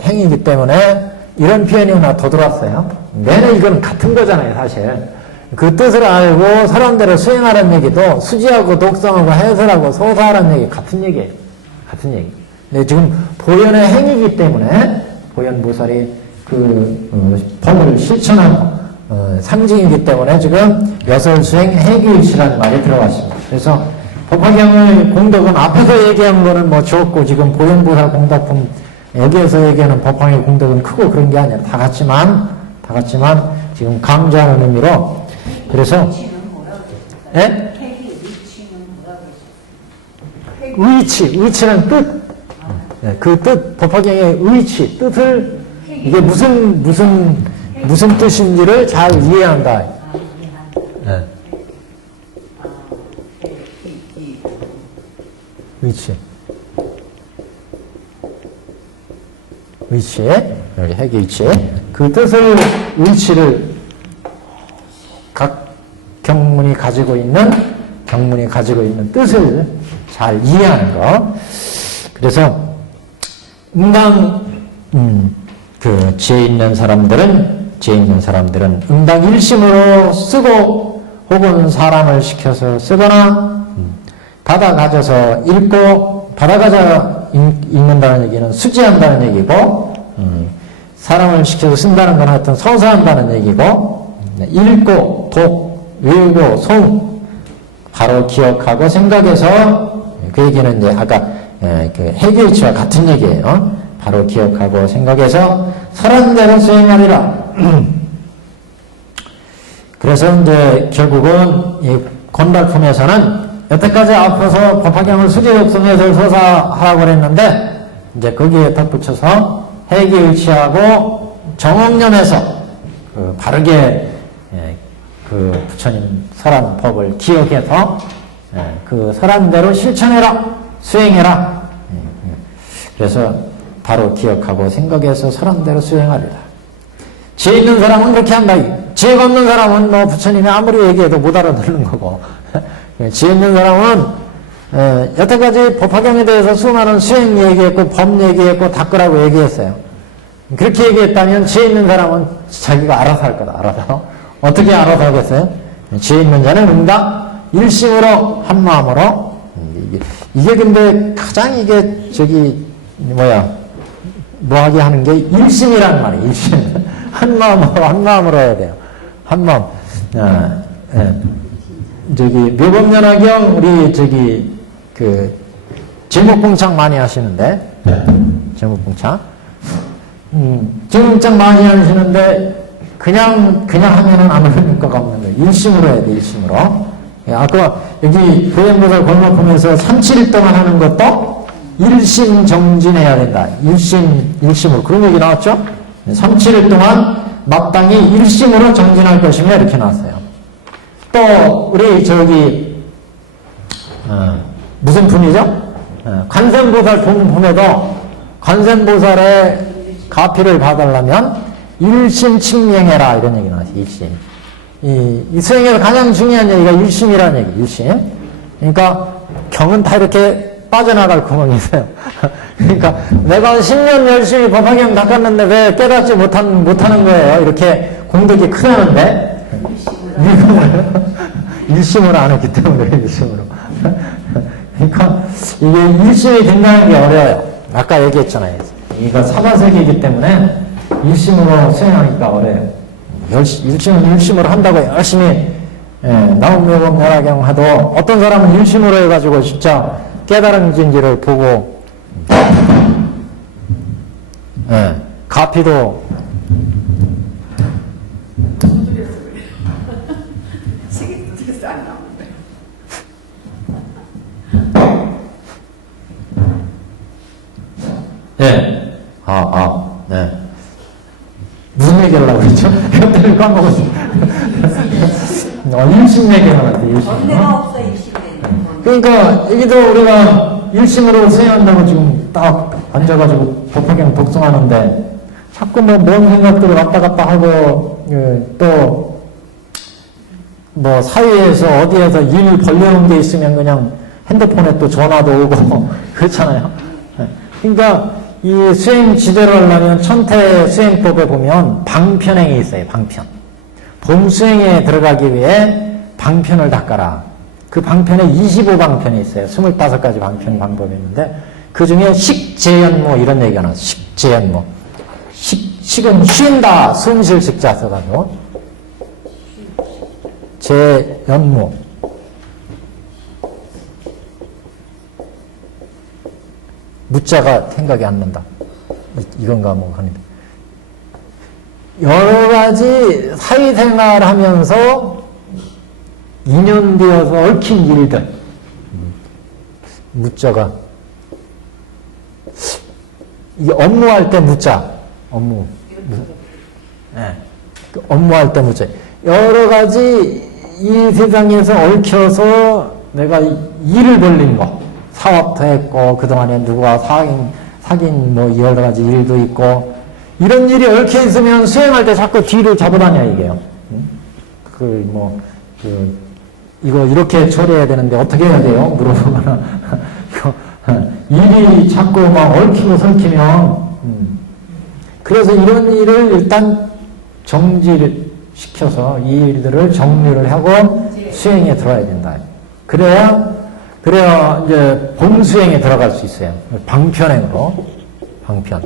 행위이기 때문에 이런 표현이 하나 더 들어왔어요. 내내 이건 같은 거잖아요, 사실. 그 뜻을 알고 사람대로 수행하라는 얘기도 수지하고 독성하고 해설하고 소사하라는 얘기 같은 얘기예요. 같은 얘기. 근데 지금 보현의 행위이기 때문에 보현보살이 법을 실천한 상징이기 때문에 지금 여설수행 해기일치라는 말이 들어갔습니다. 그래서 법화경의 공덕은 앞에서 얘기한 거는 뭐 적고 지금 보현보살 공덕품 여기에서 얘기하는 법화경의 공덕은 크고 그런 게 아니라 다 같지만 지금 강조하는 의미로 그래서 의치는 뜻. 그 뜻, 법화경의 의치, 뜻을 이게 무슨 뜻인지를 잘 이해한다. 네. 의치, 여기 핵의 의치, 그 뜻을, 의치를 각 경문이 가지고 있는 뜻을 잘 이해하는 거. 그래서 그 지혜 있는 사람들은 응당 일심으로 쓰고 혹은 사람을 시켜서 쓰거나 받아 가져서 읽고 받아 가져 읽는다는 얘기는 수지한다는 얘기고 사람을 시켜서 쓴다는 건 하여튼 서사한다는 얘기고 읽고 독 외우고 송 바로 기억하고 생각해서 그 얘기는 이제 아까 그 해결치와 같은 얘기예요. 바로 기억하고 생각해서 설한 대로 수행하리라. 그래서 이제 결국은 이 건달품에서는 여태까지 앞서서 법화경을 수지독성해서 서사하라고 그랬는데 이제 거기에 덧붙여서 해결치하고 정억념에서 그 바르게 그 부처님 설한 법을 기억해서 그 설한 대로 실천해라, 수행해라. 그래서 바로 기억하고 생각해서 설한 대로 수행하리라. 지혜 있는 사람은 그렇게 한다. 지혜가 없는 사람은 뭐 부처님이 아무리 얘기해도 못 알아듣는 거고 지혜 있는 사람은 여태까지 법화경에 대해서 수많은 수행 얘기했고 법 얘기했고 닦으라고 얘기했어요. 그렇게 얘기했다면 지혜 있는 사람은 자기가 알아서 할 거다. 알아서. 어떻게 알아서 하겠어요? 지혜 있는 자는 응당 일심으로 한 마음으로 이게 근데 가장 이게 뭐하게 하는 게 일심이란 말이에요. 일심. 한 마음으로 해야 돼요. 한 마음. 묘법연화경 우리 제목봉창 많이 하시는데 제목봉창 제목봉창 많이 하시는데 그냥 하면은 아무 효과가 없는 거예요. 일심으로 해야 돼. 일심으로. 아까 여기 보현보살 권모품에서 37일 동안 하는 것도 일심 정진해야 된다. 일심으로. 그런 얘기 나왔죠? 37일 동안 마땅히 일심으로 정진할 것이며 이렇게 나왔어요. 또 우리 무슨 품이죠? 관세음보살 품에도 관세음보살의 가피를 받으려면 일심 침명해라 이런 얘기 나왔어요. 일심. 이 수행에서 가장 중요한 얘기가 일심이라는 얘기. 일심. 그러니까 경은 다 이렇게 빠져나갈 구멍이 있어요. 그러니까 내가 10년 열심히 법화경 닦았는데 왜 깨닫지 못하는 거예요. 이렇게 공덕이 크다는데 일심으로 안 했기 때문에 일심으로. 그러니까 이게 일심이 된다는 게 어려워요. 아까 얘기했잖아요. 이거 사바세계이기 때문에 일심으로 수행하니까 어려워요. 일심으로 한다고 열심히 나옴묘법 연화경 하도 어떤 사람은 일심으로 해가지고 진짜 깨달은지를 보고 가피도 책이 안 나오는데. 네. 무슨 얘기를 하려고 그랬죠? 그때를 까먹었어. 일심 얘기하는 것 같아, 일심. 내가 없어, 일심에. 그러니까, 여기도 우리가 일심으로 수행한다고 지금 딱 앉아가지고 법화경 독송하는데, 자꾸 먼 생각들을 왔다 갔다 하고, 또, 사회에서 어디에서 일 벌려놓은 게 있으면 그냥 핸드폰에 또 전화도 오고, 그렇잖아요. 그러니까, 이 수행 지대로 하려면 천태 수행법에 보면 방편행이 있어요. 방편. 봄수행에 들어가기 위해 방편을 닦아라. 그 방편에 25방편이 있어요. 25가지 방편 방법이 있는데 그 중에 식재연모 이런 얘기가 나와요. 식재연모. 식은 쉰다. 숨쉴 식자 써가지고 재연모. 무자가 생각이 안 난다. 이건가 뭐 하는데. 여러 가지 사회생활 하면서 인연되어서 얽힌 일들. 무자가 이게 업무할 때 무자, 업무. 네. 그 업무할 때 무자. 여러 가지 이 세상에서 얽혀서 내가 일을 벌린 거. 사업도 했고, 그동안에 누구와 사귄 뭐 여러 가지 일도 있고, 이런 일이 얽혀 있으면 수행할 때 자꾸 뒤를 잡아다녀, 이게요. 이거 이렇게 처리해야 되는데 어떻게 해야 돼요? 물어보거나. 일이 자꾸 막 얽히고 설키면, 그래서 이런 일을 일단 정지를 시켜서 이 일들을 정리를 하고 수행에 들어가야 된다. 그래야 이제 본수행에 들어갈 수 있어요. 방편행으로. 방편.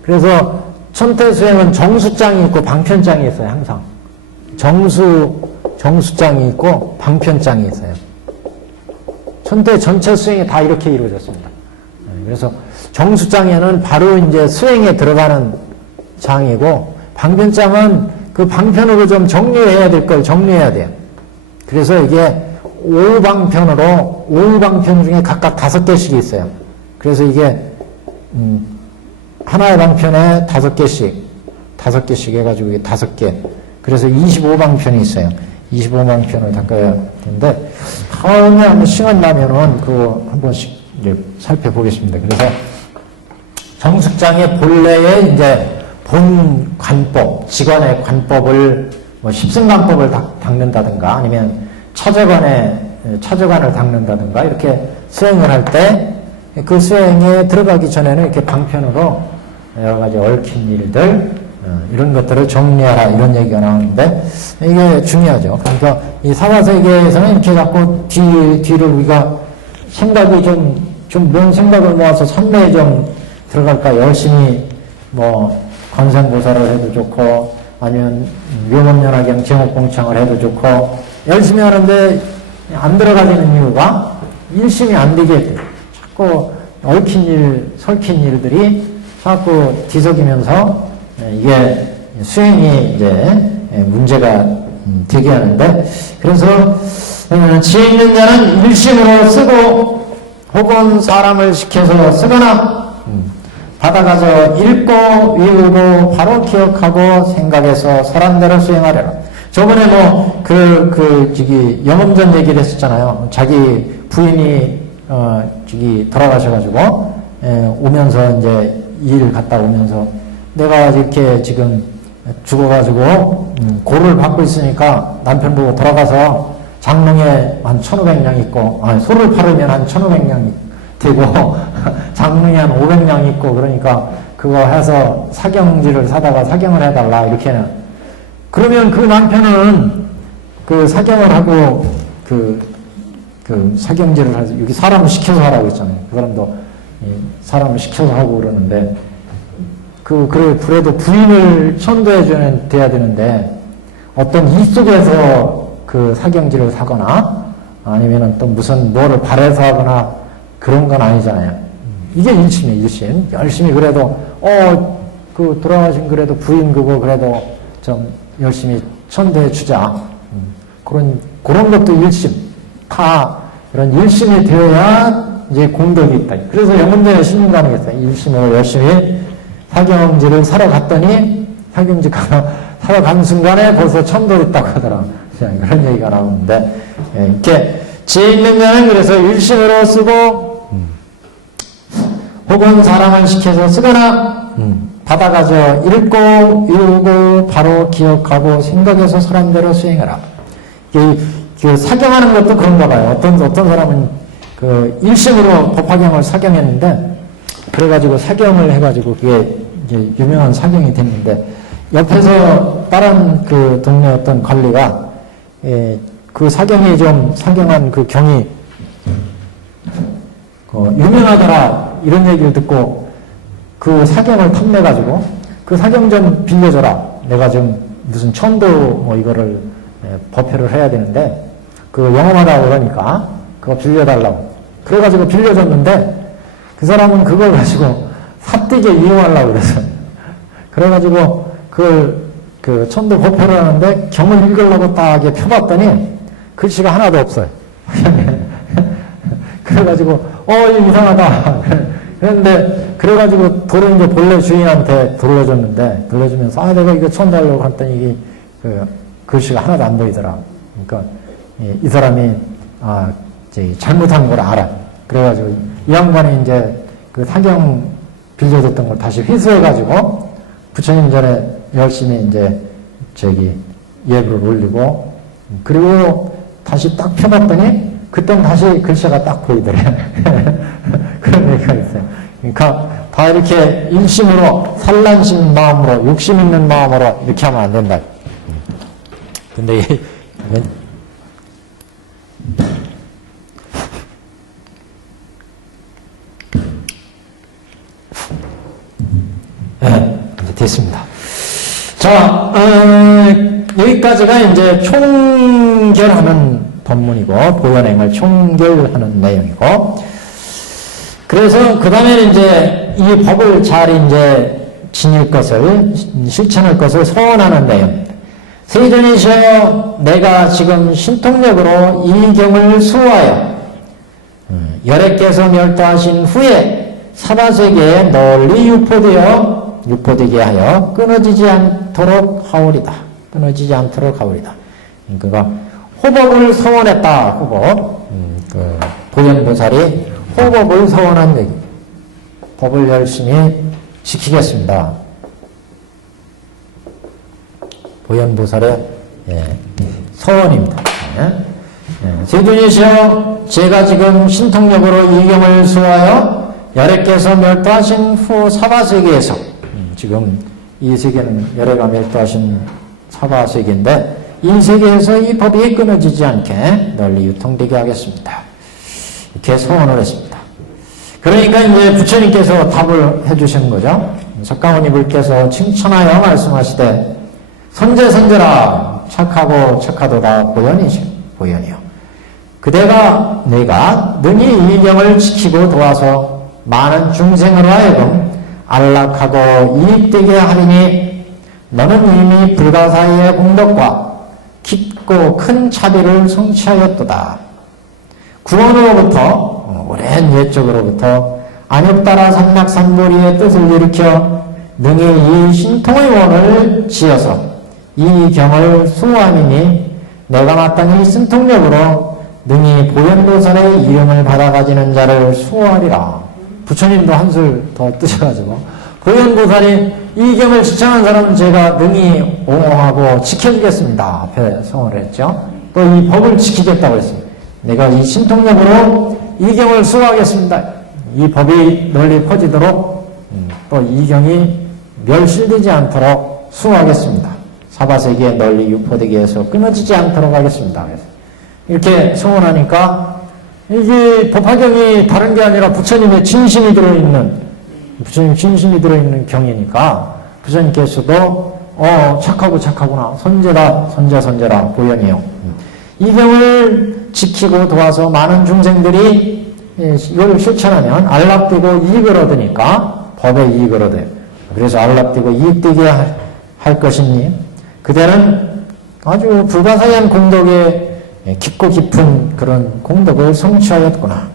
그래서 천태수행은 정수장이 있고 방편장이 있어요, 항상. 정수장이 있고 방편장이 있어요. 천태 전체 수행이 다 이렇게 이루어졌습니다. 그래서 정수장에는 바로 이제 수행에 들어가는 장이고, 방편장은 그 방편으로 좀 정리해야 될 걸 정리해야 돼요. 그래서 이게 5방편 중에 각각 5개씩이 있어요. 그래서 이게, 하나의 방편에 5개씩 해가지고 이게 5개. 그래서 25방편이 있어요. 25방편을 닦아야 되는데, 다음에 한번 시간 나면은 그거 한 번씩 이제 살펴보겠습니다. 그래서 정숙장의 본래의 이제 본 관법, 직원의 관법을 뭐 십승관법을 닦는다든가 아니면 차저관을 닦는다든가 이렇게 수행을 할 때 그 수행에 들어가기 전에는 이렇게 방편으로 여러 가지 얽힌 일들 이런 것들을 정리하라 이런 얘기가 나오는데 이게 중요하죠. 그러니까 이 사화세계에서는 이렇게 자꾸 뒤를 우리가 생각이 좀 뭔 생각을 모아서 선매에 좀 들어갈까 열심히 뭐 건생보살을 해도 좋고 아니면 묘법연화경 제목봉창을 해도 좋고 열심히 하는데 안 들어가지는 이유가 일심이 안 되게 돼요. 자꾸 얽힌 일, 설킨 일들이 자꾸 뒤섞이면서 이게 수행이 이제 문제가 되게 하는데 그래서 지혜 있는 자는 일심으로 쓰고 혹은 사람을 시켜서 쓰거나 받아가서 읽고 외우고 바로 기억하고 생각해서 설한대로 수행하려라. 저번에 뭐 영업전 얘기를 했었잖아요. 자기 부인이 돌아가셔가지고 오면서 이제 일 갔다 오면서 내가 이렇게 지금 죽어가지고 고를 받고 있으니까 남편 보고 돌아가서 장롱에 한 1,500냥 있고 소를 팔으면 한 1,500냥 되고 장롱에 한 500냥 있고 그러니까 그거 해서 사경지를 사다가 사경을 해달라 이렇게는 그러면 그 남편은 그 사경을 하고 그 사경지를 해서 여기 사람을 시켜서 하라고 했잖아요. 그 사람도 사람을 시켜서 하고 그러는데 그래도 부인을 천도해줘야 돼야 되는데 어떤 이 속에서 그 사경지를 사거나 아니면은 또 무슨 뭐를 바래서 하거나 그런 건 아니잖아요. 이게 일심이에요, 일심. 열심히 그래도 그 돌아가신 그래도 부인 그거 그래도 좀 열심히 천도해 주자. 그런 것도 일심. 다 이런 일심이 되어야 이제 공덕이 있다. 그래서 영혼전에 신인가는 있어요. 일심으로 열심히 사경지를 사러 갔더니 사경지 사러 간 순간에 벌써 천도했다고 하더라. 그런 얘기가 나오는데 이렇게 지혜 있는 자는 그래서 일심으로 쓰고 혹은 사람을 시켜서 쓰거나 받아가서 읽고 외우고 바로 기억하고 생각해서 사람대로 수행하라. 그 사경하는 것도 그런가 봐요. 어떤 사람은 그 일심으로 법화경을 사경했는데 그래가지고 사경을 해가지고 그게 이제 유명한 사경이 됐는데 옆에서 다른 그 동네 어떤 관리가 그 사경이 좀 사경한 그 경이 유명하더라 이런 얘기를 듣고 그 사경을 탐내가지고 그 사경 좀 빌려줘라. 내가 좀 무슨 천도 뭐 이거를 법회를 해야 되는데 그거 영업하라고 그러니까 그거 빌려달라고. 그래가지고 빌려줬는데 그 사람은 그걸 가지고 삿되게 이용하려고 그래서 그래가지고 그 천도 법회를 하는데 경을 읽으려고 딱 펴봤더니 글씨가 하나도 없어요. 그래가지고 이거 이상하다. 그런데 그래가지고 돌을 이제 본래 주인한테 돌려주면서 내가 이거 처음 달라고 했더니 이게 그 글씨가 하나도 안 보이더라. 그러니까 이 사람이 잘못한 걸 알아. 그래가지고 이 양반이 이제 그 사경 빌려줬던 걸 다시 회수해가지고 부처님 전에 열심히 이제 예불을 올리고 그리고 다시 딱 펴봤더니 그땐 다시 글씨가 딱 보이더래. 그런 얘기가 있어요. 그러니까 다 이렇게 일심으로 산란심 마음으로 욕심 있는 마음으로 이렇게 하면 안 된다. 근데 이제 됐습니다. 자, 여기까지가 이제 총결하는 법문이고, 보현행을 총결하는 내용이고, 그래서 그 다음에 이제 이 법을 잘 이제 지닐 것을, 실천할 것을 서원하는 내용. 세존이시여, 내가 지금 신통력으로 이 경을 수호하여, 열애께서 멸도하신 후에 사바세계에 널리 유포되게 하여 끊어지지 않도록 하오리다. 끊어지지 않도록 하오리다. 그러니까 호법을 서원했다. 호법. 보현보살이 호법을 서원한 얘기. 법을 열심히 지키겠습니다. 보현보살의 서원입니다. 세존이시여, 제가 지금 신통력으로 이 경을 수호하여 열애께서 멸도하신 후 사바세계에서 지금 이 세계는 열애가 멸도하신 사바세계인데 이 세계에서 이 법이 끊어지지 않게 널리 유통되게 하겠습니다. 이렇게 서원을 했습니다. 그러니까 이제 부처님께서 답을 해주시는 거죠. 석가모니 불께서 칭찬하여 말씀하시되 선제선제라 착하고 착하도다 보현이요. 그대가 내가 능히 이 경을 지키고 도와서 많은 중생으로 하여금 안락하고 이익되게 하리니 너는 이미 불가사의의 공덕과 깊고 큰 자비를 성취하였도다. 구원으로부터 오랜 옛적으로부터 안욕따라 삼락삼보리의 뜻을 일으켜 능히 이 신통의 원을 지어서 이 경을 수호함이니 내가 마땅히 신통력으로 능히 보현보살의 이름을 받아가지는 자를 수호하리라. 부처님도 한술 더 뜨셔가지고 보현보살이 이 경을 지청한 사람은 제가 능히 옹호하고 지켜주겠습니다. 앞에 성언을 했죠. 또 이 법을 지키겠다고 했습니다. 내가 이 신통력으로 이 경을 수호하겠습니다. 이 법이 널리 퍼지도록 또 이 경이 멸실되지 않도록 수호하겠습니다. 사바세계에 널리 유포되게 해서 끊어지지 않도록 하겠습니다. 이렇게 성언하니까 이게 법화경이 다른 게 아니라 부처님의 진심이 들어있는 경이니까 부처님께서도 착하고 착하구나. 선제라 보현이요. 이 경을 지키고 도와서 많은 중생들이 이걸 실천하면 안락되고 이익을 얻으니까 법의 이익을 얻어요. 그래서 안락되고 이익되게 할 것이니 그대는 아주 불가사의한 공덕에 깊고 깊은 그런 공덕을 성취하였구나.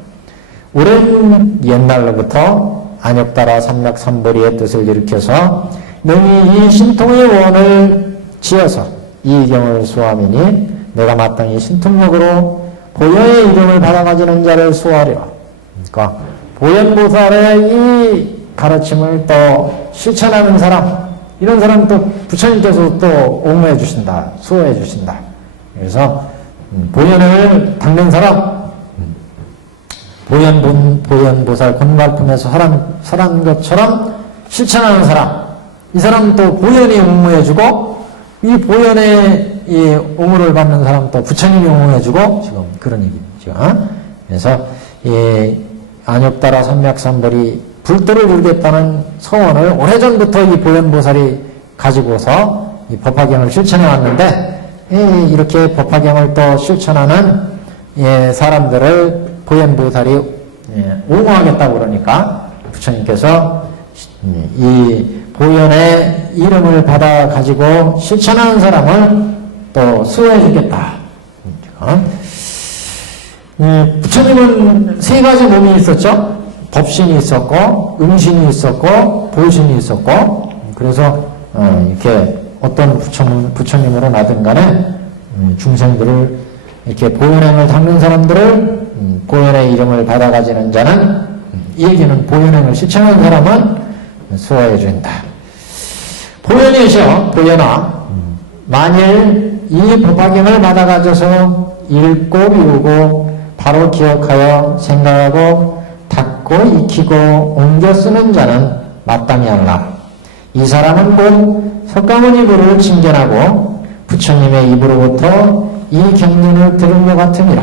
오랜 옛날로부터 안욕따라 삼락삼보리의 뜻을 일으켜서 능히 이 신통의 원을 지어서 이 경을 수호함이니 내가 마땅히 신통력으로 보현의 이름을 받아가지는 자를 수호하리라. 그러니까 보현보살의 이 가르침을 또 실천하는 사람, 이런 사람 또 부처님께서 또 옹호해 주신다, 수호해 주신다. 그래서 보현을 닦는 사람, 보현보살 권발품에서 설한 것처럼 실천하는 사람, 이 사람은 또 보현이 옹호해주고, 이 보현의 이 옹호를 받는 사람 또 부처님이 옹호해주고, 지금 그런 얘기죠. 그래서 이 안욕따라 삼맥삼벌이 불도를 이루겠다는 소원을 오래전부터 이 보현보살이 가지고서 이 법화경을 실천해 왔는데, 이렇게 법화경을 또 실천하는 사람들을 보현보살이 옹호하겠다고 그러니까 부처님께서 이 보현의 이름을 받아 가지고 실천하는 사람을 또 수호해 주겠다. 부처님은 세 가지 몸이 있었죠. 법신이 있었고, 음신이 있었고, 보신이 있었고, 그래서 이렇게 어떤 부처님으로 나든 간에 중생들을 이렇게 보현행을 닦는 사람들을 보현의 이름을 받아가지는 자는, 이 얘기는 보현행을 실천하는 사람은 수호해 준다. 보현이죠. 보현아. 만일 이 법화경을 받아가져서 읽고 배우고 바로 기억하여 생각하고 닦고 익히고 옮겨 쓰는 자는 마땅히 할라. 이 사람은 곧 석가모니 부를 칭견하고 부처님의 입으로부터 이 경륜을 들은 것 같으니라.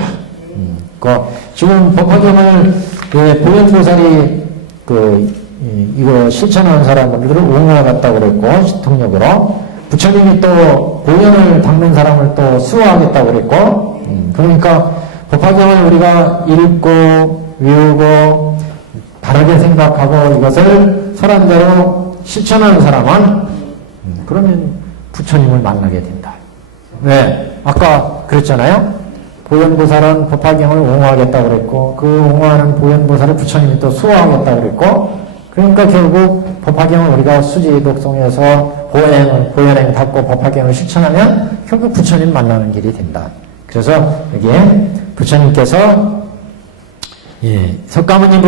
지금 법화경을 보현보살이 이거 실천하는 사람들을 옹호하겠다고 그랬고, 통역으로 부처님이 또 보현을 닦는 사람을 또 수호하겠다고 그랬고, 그러니까 법화경을 우리가 읽고 외우고 바르게 생각하고 이것을 설한대로 실천하는 사람은 그러면 부처님을 만나게 된다. 왜? 아까 그랬잖아요. 보현보살은 법화경을 옹호하겠다고 그랬고, 그 옹호하는 보현보살을 부처님이 또 수호하겠다고 그랬고, 그러니까 결국 법화경을 우리가 수지 독송해서 보현행 닦고 법화경을 실천하면 결국 부처님 만나는 길이 된다. 그래서 여기에 부처님께서 석가모니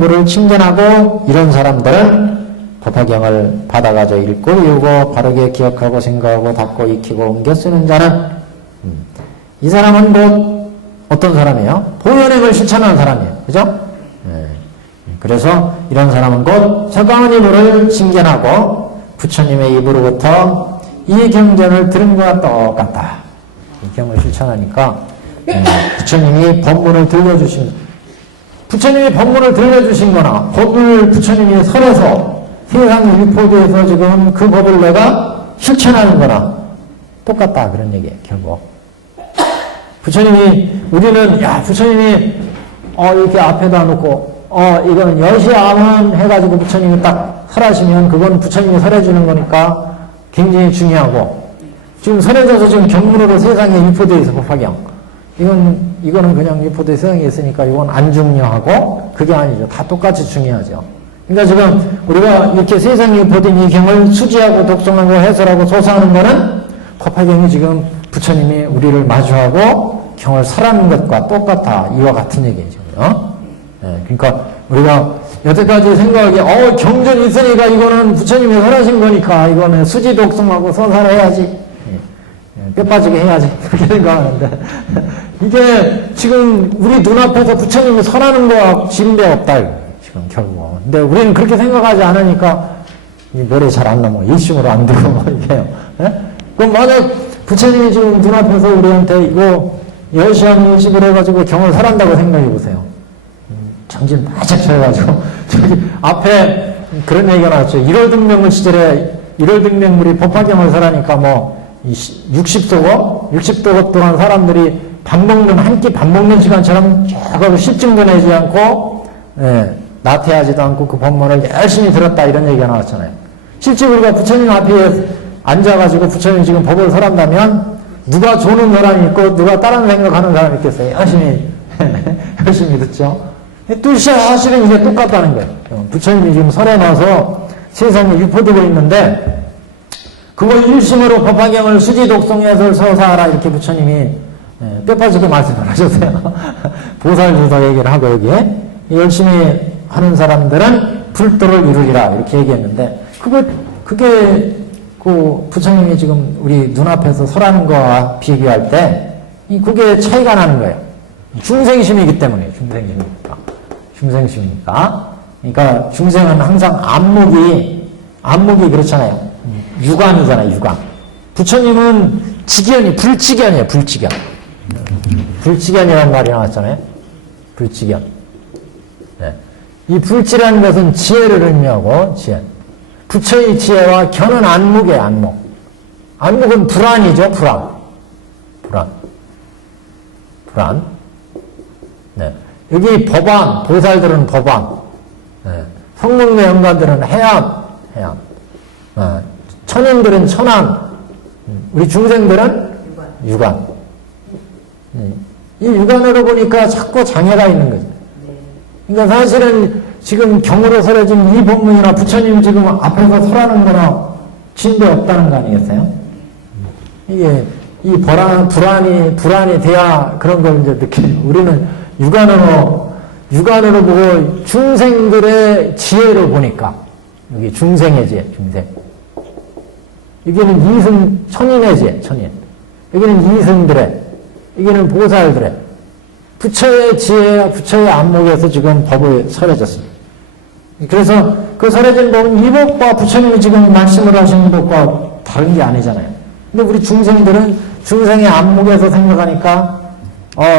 부를 칭견하고 이런 사람들은 법화경을 받아가져 읽고 외우고 바르게 기억하고 생각하고 닦고 익히고 옮겨 쓰는 자는 이 사람은 곧 어떤 사람이에요? 보현행을 실천하는 사람이에요. 그죠? 그래서 이런 사람은 곧 석가모니 부를 칭견하고 부처님의 입으로부터 이 경전을 들은 것과 똑같다. 이 경을 실천하니까 부처님이 법문을 들려주신 거나 법을 부처님이 설해서 세상 유포도에서 지금 그 법을 내가 실천하는 거나 똑같다. 그런 얘기예요. 결국 우리는 부처님이 이렇게 앞에다 놓고 이건 여시아문 해가지고 부처님이 딱 설하시면 그건 부처님이 설해주는 거니까 굉장히 중요하고, 지금 설해져서 지금 경문으로 세상에 유포되어 있어. 법화경 이거는 그냥 유포되어 세상에 있으니까 이건 안 중요하고, 그게 아니죠. 다 똑같이 중요하죠. 그러니까 지금 우리가 이렇게 세상에 유포된 이 경을 수지하고 독송하고 해설하고 소사하는 거는 법화경이 지금 부처님이 우리를 마주하고 경을 설하는 것과 똑같아. 이와 같은 얘기죠. 그러니까 우리가 여태까지 생각하기에 경전이 있으니까 이거는 부처님이 설하신 거니까 이거는 수지 독송하고 서사를 해야지, 뼈 빠지게 해야지, 그렇게 생각하는데 이게 지금 우리 눈앞에서 부처님이 설하는 거와 진배 없다. 지금 결국. 근데 우리는 그렇게 생각하지 않으니까 이 머리에 잘 안 넘어. 일심으로 안 되고 이게요. 그럼 만약 부처님이 지금 눈앞에서 우리한테 이거 여시한유식을 해가지고 경을 설한다고 생각해 보세요. 정신 바짝 차려가지고 저기 앞에 그런 얘기가 나왔죠. 1월등명물 시절에 1월등명물이 법화경을 설하니까 60도급 동안 사람들이 한 끼 밥 먹는 시간처럼 쭉 하고 실증도 내지 않고 나태하지도 않고 그 법문을 열심히 들었다, 이런 얘기가 나왔잖아요. 실제 우리가 부처님 앞에 앉아가지고 부처님 지금 법을 설한다면 누가 조는 사람이 있고 누가 다른 생각하는 사람이 있겠어요. 열심히 듣죠. 또 사실은 이게 똑같다는 거예요. 부처님이 지금 설해놔서 세상에 유포되고 있는데 그걸 일심으로 법화경을 수지 독송해서 서사하라, 이렇게 부처님이 뼈빠지게 말씀을 하셨어요. 보살주도 얘기를 하고 여기에 열심히 하는 사람들은 불도를 이루리라, 이렇게 얘기했는데 그게 그 부처님이 지금 우리 눈앞에서 설하는 거와 비교할 때 그게 차이가 나는 거예요. 중생심이기 때문에. 중생심이니까. 그러니까 중생은 항상 안목이 그렇잖아요. 유관이잖아요, 유관. 부처님은 불직견이에요, 불직견. 불직견이라는 말이 나왔잖아요. 불직견. 이 불지라는 것은 지혜를 의미하고, 지혜. 부처의 지혜와 견은 안목이에요, 안목. 안목은 불안이죠, 불안. 여기 법안, 보살들은 법안. 성문계 영가들은 해안. 천인들은 천안. 우리 중생들은 유관. 이 육안으로 보니까 자꾸 장애가 있는 거죠. 그러니까 사실은 지금 경으로 설해진 이 법문이나 부처님 지금 앞에서 설하는 거나 진도 없다는 거 아니겠어요? 이게 이 불안이 돼야 그런 걸 이제 느끼는. 우리는 육안으로 보고 중생들의 지혜로 보니까 여기 중생의 지혜, 중생. 여기는 천인의 지혜, 천인. 여기는 이승들의, 여기는 보살들의 부처의 지혜와 부처의 안목에서 지금 법을 설해졌습니다. 그래서 그 설해진 법은 이 법과 부처님이 지금 말씀을 하시는 법과 다른 게 아니잖아요. 근데 우리 중생들은 중생의 안목에서 생각하니까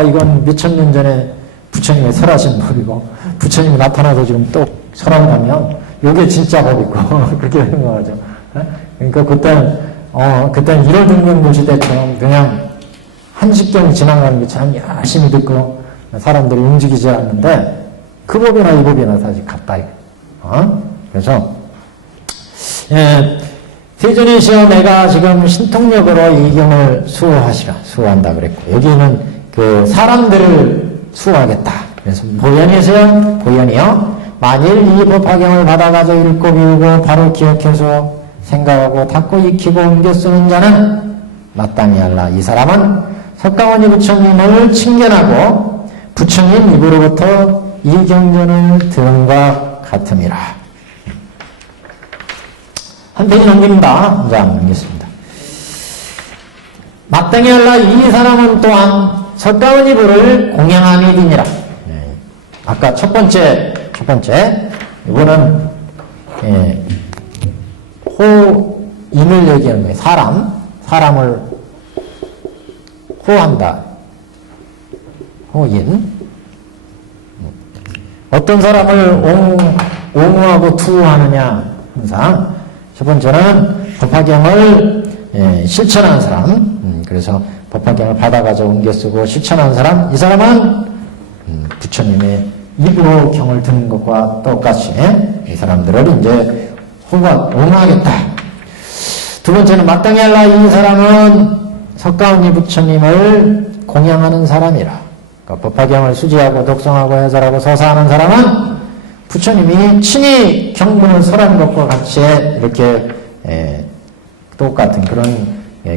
이건 몇천 년 전에 부처님이 설하신 법이고 부처님이 나타나서 지금 또 설한다면 이게 진짜 법이고 그렇게 생각하죠. 그러니까 그때는 1월 등경 시대처럼 그냥 한식경이 지나가는 것처럼 열심히 듣고 사람들이 움직이지 않는데 그 법이나 이 법이나 사실 같다. 그래서 세존의 시험애가 지금 신통력으로 이 경을 수호한다 그랬고 여기는 그 사람들을 수호하겠다. 그래서 보현이세요? 보현이요? 만일 이 법화경을 받아가지고 읽고 비우고 바로 기억해서 생각하고 닦고 익히고 옮겨 쓰는 자는 마땅히 할라. 이 사람은 석가모니 부처님을 칭견하고 부처님 입으로부터 이 경전을 들은 것 같음이라. 한 페이지 넘깁니다. 자, 넘겼습니다. 마땅히 할라. 이 사람은 또한 석가모니 부를 공양함이니라. 아까 첫 번째 이거는 호인을 얘기하는 거예요. 사람을 호한다. 호인. 어떤 사람을 옹호하고 투호하느냐. 항상 첫 번째는 법화경을 실천하는 사람. 그래서 법화경을 받아가지고 옮겨 쓰고 실천하는 사람. 이 사람은 부처님의 입으로 경을 듣는 것과 똑같이 이 사람들을 이제 옹호하겠다. 두 번째는 마땅히 할라. 이 사람은 석가모니 부처님을 공양하는 사람이라. 그러니까 법화경을 수지하고 독송하고 해설하고 서사하는 사람은 부처님이 친히 경문을 설한 것과 같이 이렇게 똑같은 그런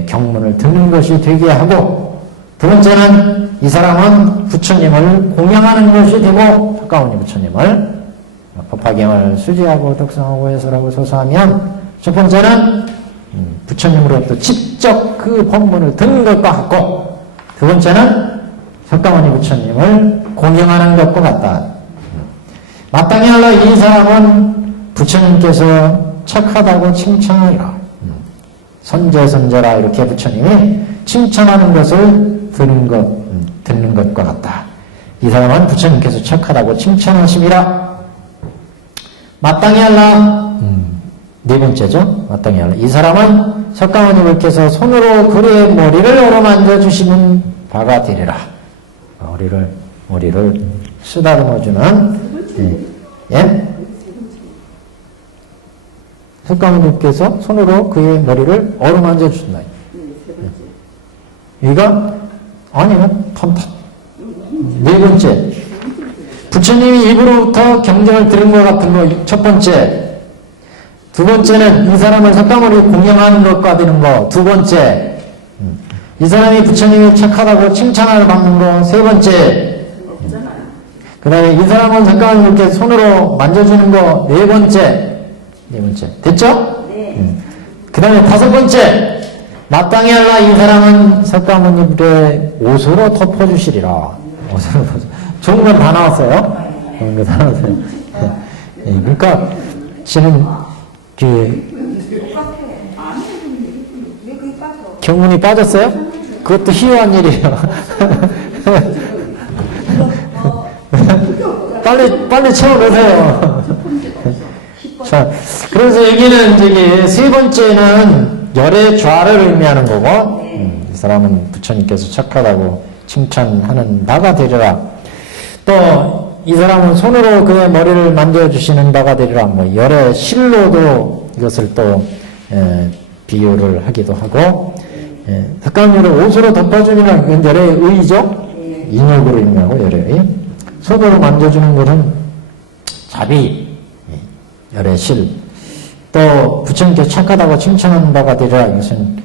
경문을 듣는 것이 되게 하고, 두 번째는 이 사람은 부처님을 공양하는 것이 되고, 석가모니 부처님을 법화경을 수지하고 독송하고 해설하고 서사하면, 첫 번째는 부처님으로부터 직접 그 법문을 듣는 것과 같고, 두 번째는 석가모니 부처님을 공양하는 것과 같다. 마땅히 할라. 이 사람은 부처님께서 착하다고 칭찬하리라. 선제선제라 이렇게 부처님이 칭찬하는 것을 듣는 것과 같다. 이 사람은 부처님께서 착하다고 칭찬하심이라. 마땅히 할라. 네 번째죠. 마땅히 할라. 이 사람은 석가모니께서 손으로 그의 머리를 어루만져 주시는 바가 되리라. 머리를 쓰다듬어주는 석가모니께서 손으로 그의 머리를 어루만져 주신다. 여기가 아니면 네 번째, 부처님이 입으로부터 경전을 들은 것 같은 거 첫 번째. 두 번째는 이 사람을 석가모니 공양하는 것과 되는 거 두 번째. 이 사람이 부처님이 착하다고 칭찬을 받는 거 세 번째. 그 다음에 이 사람은 석가모니 이렇게 손으로 만져주는 거 네 번째. 됐죠? 네. 그 다음에 다섯 번째. 마땅히 할라. 이 사람은 석가모니의 옷으로 덮어주시리라. 옷으로 덮어주시리라. 좋은 건 다 나왔어요. 좋은 거 다 나왔어요. 그러니까 지금 경문이 빠졌어요? 그것도 희유한 일이에요. 빨리 채워놓으세요. 자, 그래서 여기는 저기 세 번째는 열의 좌를 의미하는 거고, 이 사람은 부처님께서 착하다고 칭찬하는 바가 되리라. 또 이 사람은 손으로 그의 머리를 만져주시는 바가 되리라. 뭐 열의 실로도 이것을 또 비유를 하기도 하고, 석가모니를 옷으로 덮어주니까 열의 의죠. 인욕으로 의미하고 열애의. 손으로 만져주는 것은 자비, 열애 실. 또 부처님께 착하다고 칭찬하는 바가 되리라. 이것은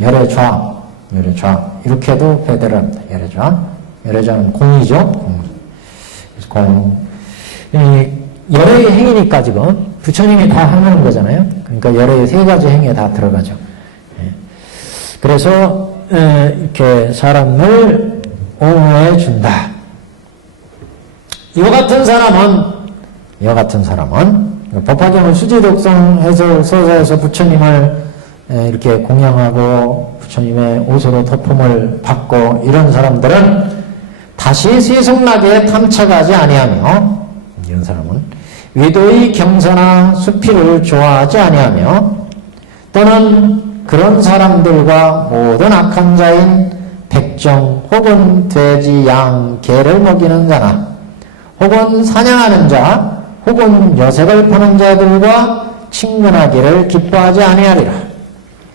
열애 좌, 열애 좌. 이렇게도 배대를 합니다. 열애 좌. 열애 좌는 공이죠. 공. 열애의 행위니까 지금 부처님이 다 하는 거잖아요. 그러니까 열애의 세 가지 행위에 다 들어가죠. 그래서 이렇게 사람을 옹호해 준다. 이와 같은 사람은 법화경을 수지독성 해설 서사에서 부처님을 이렇게 공양하고 부처님의 옷으로 도품을 받고 이런 사람들은 다시 세속락에 탐착하지 아니하며, 이런 사람은 위도의 경사나 수필을 좋아하지 아니하며, 또는 그런 사람들과 모든 악한 자인 백정 혹은 돼지, 양, 개를 먹이는 자나 혹은 사냥하는 자 혹은 여색을 파는 자들과 친근하기를 기뻐하지 아니하리라.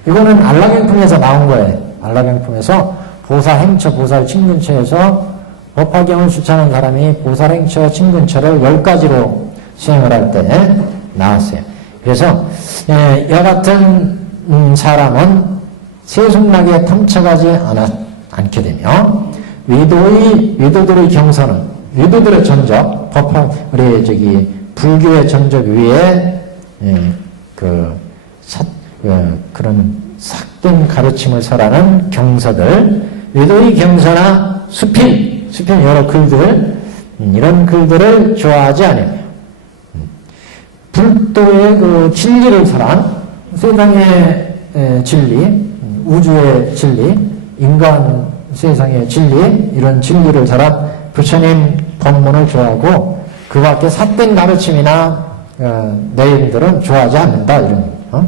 이거는 안락행품에서 나온 거예요. 안락행품에서 보살행처, 보살친근처에서 법화경을 수찬한 사람이 보살행처, 친근처를 10가지로 수행을 할 때 나왔어요. 그래서 이와 같은 사람은 세속락에 탐착하지 않게 되며, 위도들의 경서는, 위도들의 전적, 우리 불교의 전적 위에 그런 삭된 가르침을 설하는 경서들, 위도의 경서나 수필 여러 글들, 이런 글들을 좋아하지 않으며, 불도의 그 진리를 설한 세상의 진리, 우주의 진리, 인간 세상의 진리, 이런 진리를 설한 부처님 법문을 좋아하고 그 밖에 삿된 가르침이나 내용들은 좋아하지 않는다, 이런 거.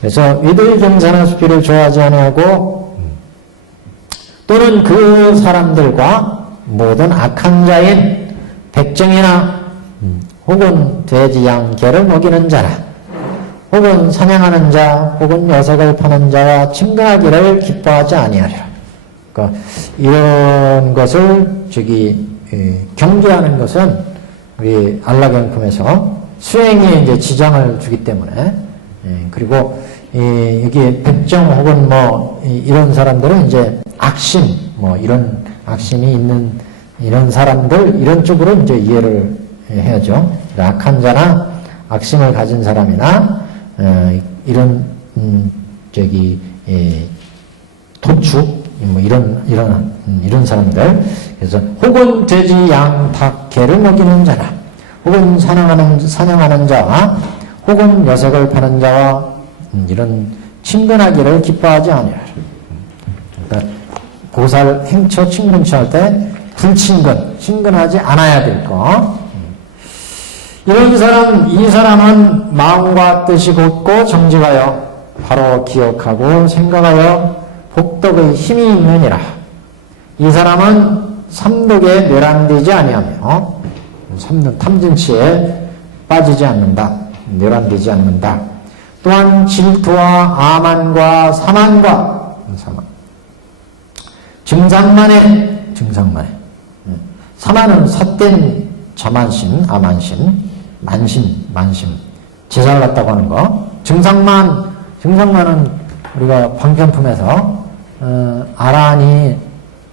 그래서 위도의 경사나 수필을 좋아하지 아니하고, 또는 그 사람들과 모든 악한 자인 백정이나 혹은 돼지, 양, 개를 먹이는 자나 혹은 사냥하는 자 혹은 여색을 파는 자와 친근하기를 기뻐하지 아니하리라. 그러니까 이런 것을 경계하는 것은 우리 안락행품에서 수행에 이제 지장을 주기 때문에, 그리고 여기 백정 혹은 이런 사람들은 이제 악심, 이런 악심이 있는 이런 사람들, 이런 쪽으로 이제 이해를 해야죠. 악한 자나 악심을 가진 사람이나 이런 도축, 이런 사람들. 그래서 혹은 돼지, 양, 닭, 개를 먹이는 자나 혹은 사냥하는 자와 혹은 여색을 파는 자와 이런 친근하기를 기뻐하지 아니하라. 그러니까 보살 행처 친근처 할 때 불친근, 친근하지 않아야 될 거. 이 사람은 마음과 뜻이 곧고 정직하여 바로 기억하고 생각하여 복덕의 힘이 있느니라. 이 사람은 삼독에 뇌란되지 아니하며, 삼독 탐진치에 빠지지 않는다. 뇌란되지 않는다. 또한 질투와 아만과 사만과 증상만에 사만은 삿된 자만심, 아만심, 만심, 제잘났다고 하는 거. 증상만은 우리가 방편품에서 아라한이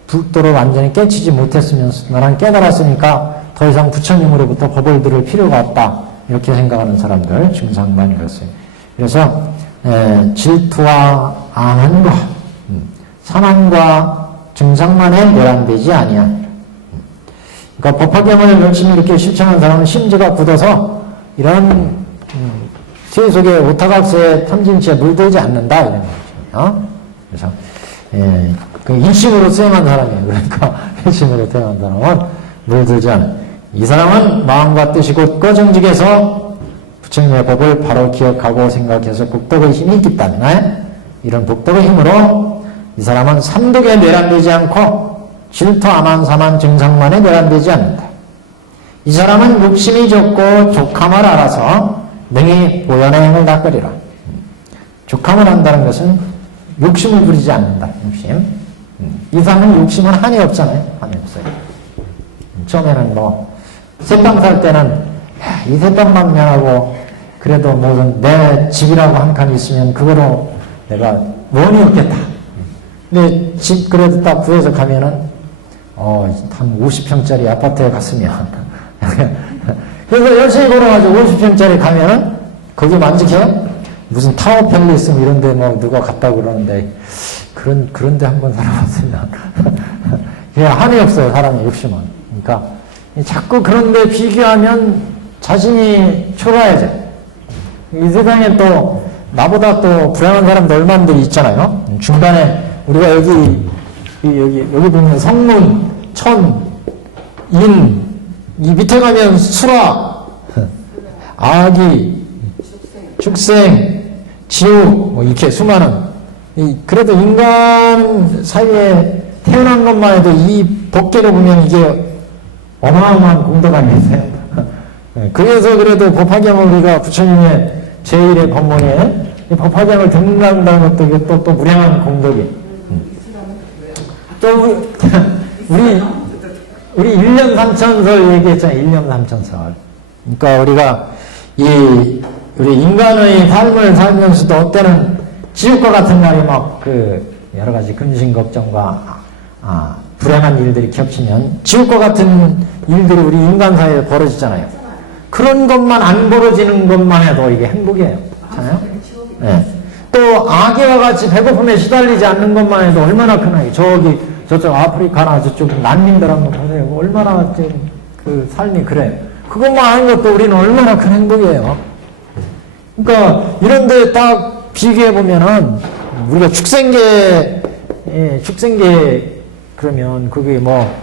불도를 완전히 깨치지 못했으면 나는 깨달았으니까 더 이상 부처님으로부터 법을 들을 필요가 없다, 이렇게 생각하는 사람들, 증상만이었어요. 그래서 질투와 아만과 사만과 증상만에 내란되지 아니야. 그러니까 법화경을 열심히 이렇게 실천하는 사람은 심지가 굳어서 이런 세속의 오타각세의 탐진치에 물들지 않는다, 이런 거죠. 그래서 그 일심으로 수행한 사람이에요. 그러니까 일심으로 수행한 사람은 물들지 않아요. 이 사람은 마음과 뜻이 곧고 정직해서 부처님의 법을 바로 기억하고 생각해서 복덕의 힘이 있기 때문에, 이런 복덕의 힘으로 이 사람은 삼독에 내란되지 않고 질투, 아만, 사만, 증상만에 내란되지 않는다. 이 사람은 욕심이 적고 족함을 알아서 능히 보현의 행을 닦으리라. 족함을 한다는 것은 욕심을 부리지 않는다. 욕심. 이상은 욕심은 한이 없잖아요. 한이 없어요. 처음에는 뭐 새빵 살 때는 야, 이 새빵만 면하고 그래도 무슨 내 집이라고 한 칸 있으면 그거로 내가 원이 없겠다. 근데 집 그래도 딱 구해서 가면은 한 50평짜리 아파트에 갔으면 그래서 열심히 걸어가지고 50평짜리 가면은 거기 만족해요? 무슨 타워 팰리스 이런 데 뭐 누가 갔다고 그러는데 그런데 한번 살아봤으면 그냥 한이 없어요. 사람의 욕심은. 그러니까 자꾸 그런데 비교하면 자신이 초라해져. 이 세상에 또 나보다 또 불행한 사람도 얼마나 있잖아요. 중간에 우리가 여기 보면 성문, 천, 인, 이 밑에 가면 수라, 아기, 축생, 지옥, 뭐 이렇게 수많은 그래도 인간 사이에 태어난 것만 해도 이 법계를 보면 이게 어마어마한 공덕 아니겠어요? 그래서 그래도 법화경을 우리가 부처님의 제1의 법문에 법화경을 듣는다는 것도 또 무량한 공덕이. 또 우리 1년 3천설 얘기했잖아요. 1년 3천설. 그러니까 우리가 우리 인간의 삶을 살면서도 어때는 지옥과 같은 날이 막 여러 가지 근심 걱정과 불행한 일들이 겹치면 지옥과 같은 일들이 우리 인간 사이에 벌어지잖아요. 그런 것만 안 벌어지는 것만 해도 이게 행복이에요. 그렇잖아요? 네. 또 악의와 같이 배고픔에 시달리지 않는 것만 해도 얼마나 크나요? 저쪽 아프리카나 저쪽 난민들 한번 보세요. 얼마나 그 삶이 그래요. 그것만 하는 것도 우리는 얼마나 큰 행복이에요. 그러니까 이런데 딱 비교해보면은 우리가 축생계 그러면 그게 뭐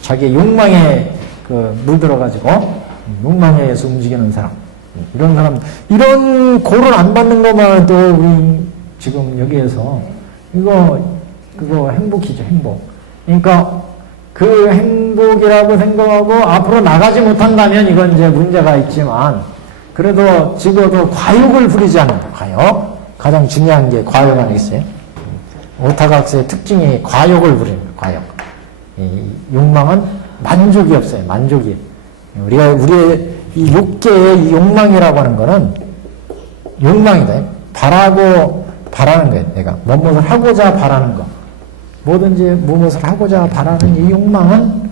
자기 욕망에 물들어가지고 욕망에 의해서 움직이는 사람, 이런 사람, 이런 고를 안 받는 것만 해도 우리 지금 여기에서 그거 행복이죠, 행복. 그러니까 그 행복이라고 생각하고 앞으로 나가지 못한다면 이건 이제 문제가 있지만 그래도 적어도 과욕을 부리지 않는다. 과욕. 가장 중요한 게 과욕 아니겠어요? 오타각스의 특징이 과욕을 부리는 거예요. 과욕. 이 욕망은 만족이 없어요. 만족이. 우리의 이 욕계의 이 욕망이라고 하는 거는 욕망이다. 바라는 거예요. 내가 무엇을 하고자 바라는 거. 뭐든지 무엇을 하고자 바라는 이 욕망은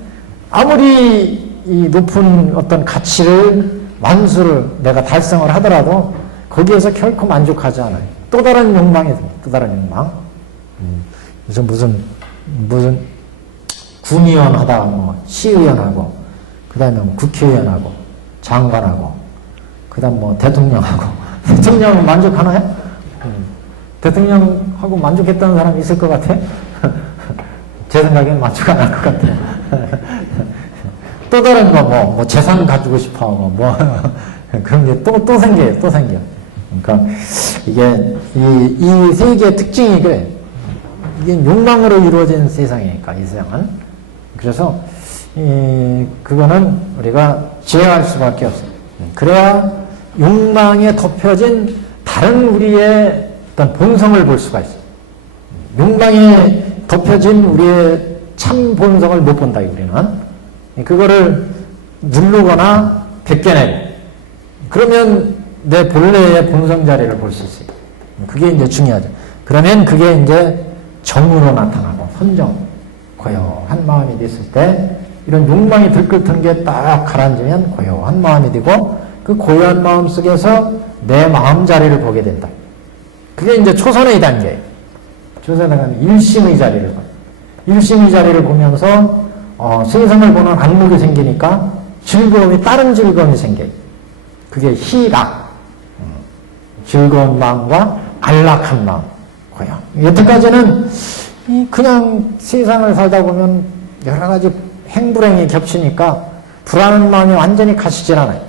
아무리 이 높은 어떤 가치를 만수를 내가 달성을 하더라도 거기에서 결코 만족하지 않아요. 또 다른 욕망이 듭니다. 또 다른 욕망. 그래서 무슨 군의원 하다가 뭐 시의원하고 그 다음에 뭐 국회의원하고 장관하고 그 다음 뭐 대통령하고 대통령은 만족하나요? 대통령하고 만족했다는 사람이 있을 것 같아요? 제 생각에는 만족 안 할 것 같아요. 또 다른 거 뭐 재산 가지고 싶어 하고 뭐 그런 게 또 생겨요. 또 생겨. 그러니까 이게 이 세계의 특징이 그래. 이게 욕망으로 이루어진 세상이니까 이 세상은. 그래서 그거는 우리가 제어할 수밖에 없어요. 그래야 욕망에 덮여진 다른 우리의 어떤 본성을 볼 수가 있어요. 욕망에 덮여진 우리의 참 본성을 못 본다, 우리는. 그거를 누르거나 벗겨내고, 그러면 내 본래의 본성 자리를 볼 수 있어요. 그게 이제 중요하죠. 그러면 그게 이제 정으로 나타나고, 선정, 고요한 마음이 됐을 때, 이런 욕망이 들끓던 게 딱 가라앉으면 고요한 마음이 되고, 그 고요한 마음 속에서 내 마음 자리를 보게 된다. 그게 이제 초선의 단계예요. 초선에 가면 일심의 자리를 봐요. 일심의 자리를 보면서 세상을 보는 안목이 생기니까 즐거움이, 다른 즐거움이 생겨요. 그게 희락, 즐거운 마음과 안락한 마음, 고요. 여태까지는 그냥 세상을 살다 보면 여러 가지 행불행이 겹치니까 불안한 마음이 완전히 가시질 않아요.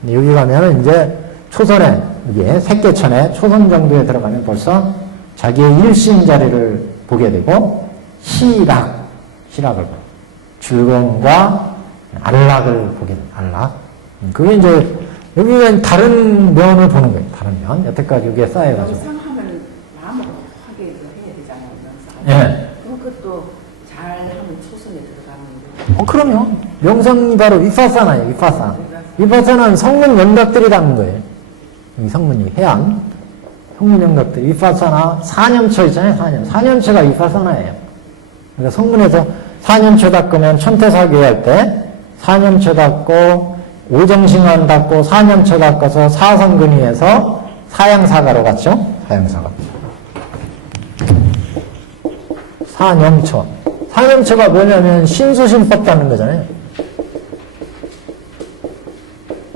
근데 여기 가면은 이제 초선에, 이게 색계천에 초선 정도에 들어가면 벌써 자기의 일심 자리를 보게 되고, 희락을 봐요. 즐거움과 안락을 보게 돼요. 안락. 그게 이제, 여기는 다른 면을 보는 거예요. 다른 면. 여태까지 여기에 쌓여가지고. 명상하면 마음을 하게 해야 되잖아요. 명상. 예. 그럼 그것도 잘하면 초선에 들어가면 그럼요. 명상이 바로 위파사나예요, 위파사나. 위파사나는 성문 영각들이라는 거예요. 이 성문이, 해안. 성문 영각들. 위파사나, 4년처 있잖아요, 4년. 4년처가 위파사나예요. 그러니까 성문에서 4년처 닦으면 천태사교회 할 때, 4년처 닦고, 오정신관 닦고, 4년처 닦아서 사성근위에서 사양사가로 갔죠? 사양사가. 4년처. 4년처가 뭐냐면 신수신법 닦는 거잖아요.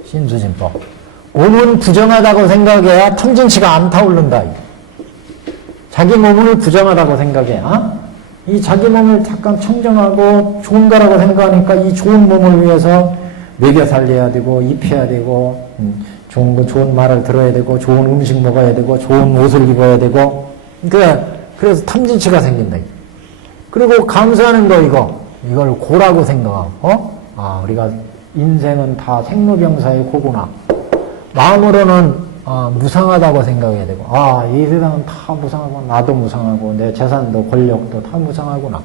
신수신법. 몸은 부정하다고 생각해야 탐진치가 안 타오른다. 자기 몸을 부정하다고 생각해야 이 자기 몸을 잠깐 청정하고 좋은 거라고 생각하니까 이 좋은 몸을 위해서 먹여 살려야 되고 입혀야 되고 좋은 거 좋은 말을 들어야 되고 좋은 음식 먹어야 되고 좋은 옷을 입어야 되고 그래서 탐진치가 생긴다. 그리고 감사하는 거 이걸 고라고 생각하고 우리가 인생은 다 생로병사의 고구나. 마음으로는 무상하다고 생각해야 되고 이 세상은 다 무상하고 나도 무상하고 내 재산도 권력도 다 무상하구나.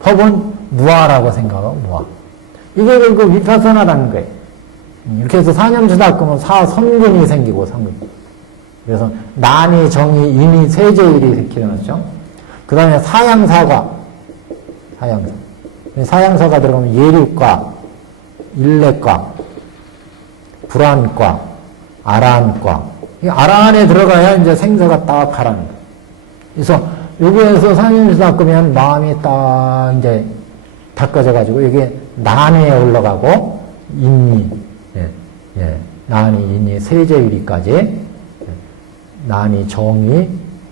법은 무아라고 생각하고 무아. 이게 결국 위파사나라는 거예요. 이렇게 해서 4년주 닦으면 사선근이 생기고 상근. 그래서 난이 정의 인이 세제일이 이렇게 일어났죠. 그 다음에 사양사가 들어가면 예류과, 일례과, 불안과, 아라한과. 이 아라한에 들어가야 이제 생사가 딱 가라는 거예요. 그래서 여기에서 4년주 닦으면 마음이 딱 이제 닦아져가지고 여기 난에 올라가고 인이, 난이, 인이, 세제일이까지, 난이, 정의,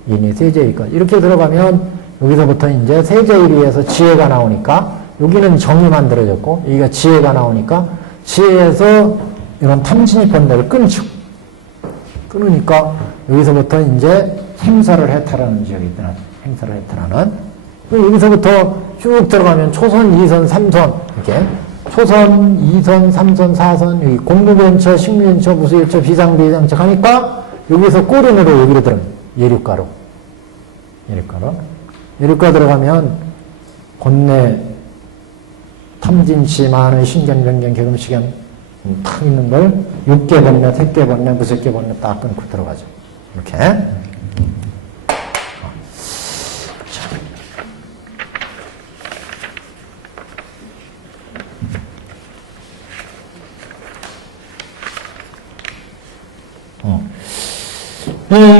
인이, 세제일까지 이렇게 들어가면 여기서부터 이제 세제일위에서 지혜가 나오니까 여기는 정이 만들어졌고 여기가 지혜가 나오니까 지혜에서 이런 탐진이 번뇌를 끊으니까 여기서부터 이제 행사를 해탈하는 지역이 있더라. 행사를 해탈하는. 여기서부터 쭉 들어가면 초선, 2선, 3선 이렇게 초선, 2선, 3선, 4선 여기 공무변처, 식민처, 무수일처, 비상비상처 하니까 여기서 꼬린으로 여기로 들어갑니다. 예류가로. 예류가 들어가면 본래 탐진치, 만의, 신견, 변견, 개금시견 탁 있는 걸 6개 번뇌, 3개 번뇌, 무색개 번뇌 딱 끊고 들어가죠. 이렇게.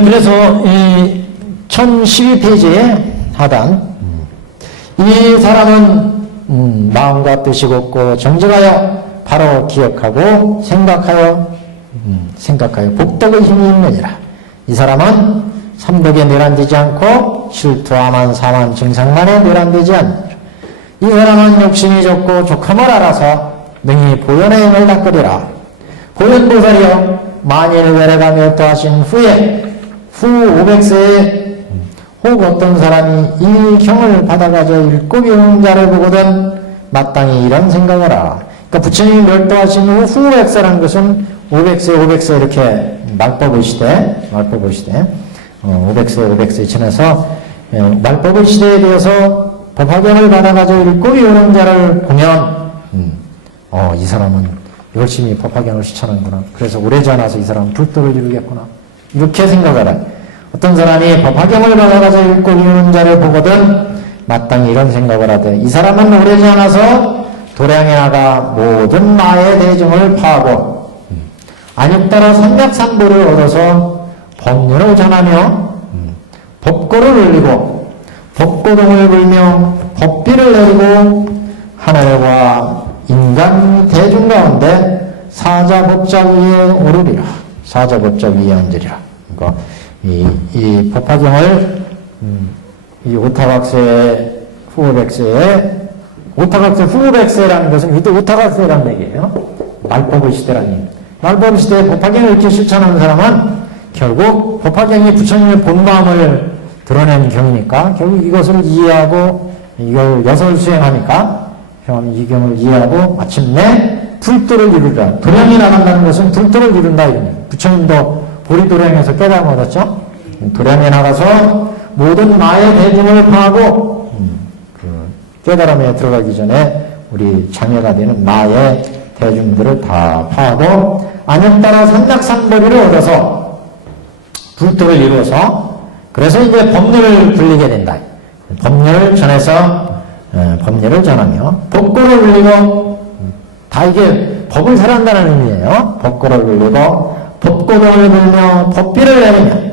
그래서 이 1012페이지에 하단 이 사람은 마음과 뜻이 곱고 정직하여 바로 기억하고 생각하여 복덕의 힘이 있느니라. 이 사람은 삼독에 내란되지 않고 실투하만 사만 증상만에 내란되지 않느니라. 이 사람은 욕심이 적고 족함을 알아서 능히 보현의 행을 닦으리라. 보현보살이여 만일 외래가 멸도하신 후에 후 500세에 혹 어떤 사람이 이 경을 받아가져 읽고 배우는 자를 보거든 마땅히 이런 생각을 하라. 그러니까 부처님이 멸도하신 후 500세라는 것은 500세 이렇게 말법의 시대 500세 지나서 말법의 시대에 대해서 법화경을 받아가져 읽고 배우는 자를 보면 이 사람은 열심히 법화경을 실천하는구나. 그래서 오래지 않아서 이 사람은 불도를 이루겠구나. 이렇게 생각하라. 어떤 사람이 법화경을 받아가서 읽고 배우는 자를 보거든 마땅히 이런 생각을 하되 이 사람은 오래지 않아서 도량에 나가 모든 마의 대중을 파하고 안육따라 삼백삼보를 얻어서 법륜을 전하며 법고를 울리고 법고동을 불며 법비를 내리고 하늘과 인간 대중 가운데 사자법작 위에 오르리라. 사자법작 위에 앉으리라. 그러니까 이 법화경을 이 오타각세 후오백세에 오타각세 후오백세라는 것은 이때 오타각세라는 얘기예요. 말법의 시대라는 얘기. 말법의 시대에 법화경을 이렇게 실천하는 사람은 결국 법화경이 부처님의 본마음을 드러낸 경이니까 결국 이것을 이해하고 이걸 여설 수행하니까 이 경을 이해하고 마침내 불도를 이루리라. 도량이 나간다는 것은 불도를 이룬다 이겁니다. 부처님도 보리도량에서 깨달음 얻었죠. 도량에 나가서 모든 마의 대중을 파하고 깨달음에 들어가기 전에 우리 장애가 되는 마의 대중들을 다 파하고 안에 따라 삼락삼보리를 얻어서 불도를 이루어서 그래서 이제 법률을 불리게 된다. 법률을 전해서 법률을 전하며 법고를 울리고 다 이게 법을 설한다는 의미예요. 법고를 울리고 법고동을 불며 법비를 내리며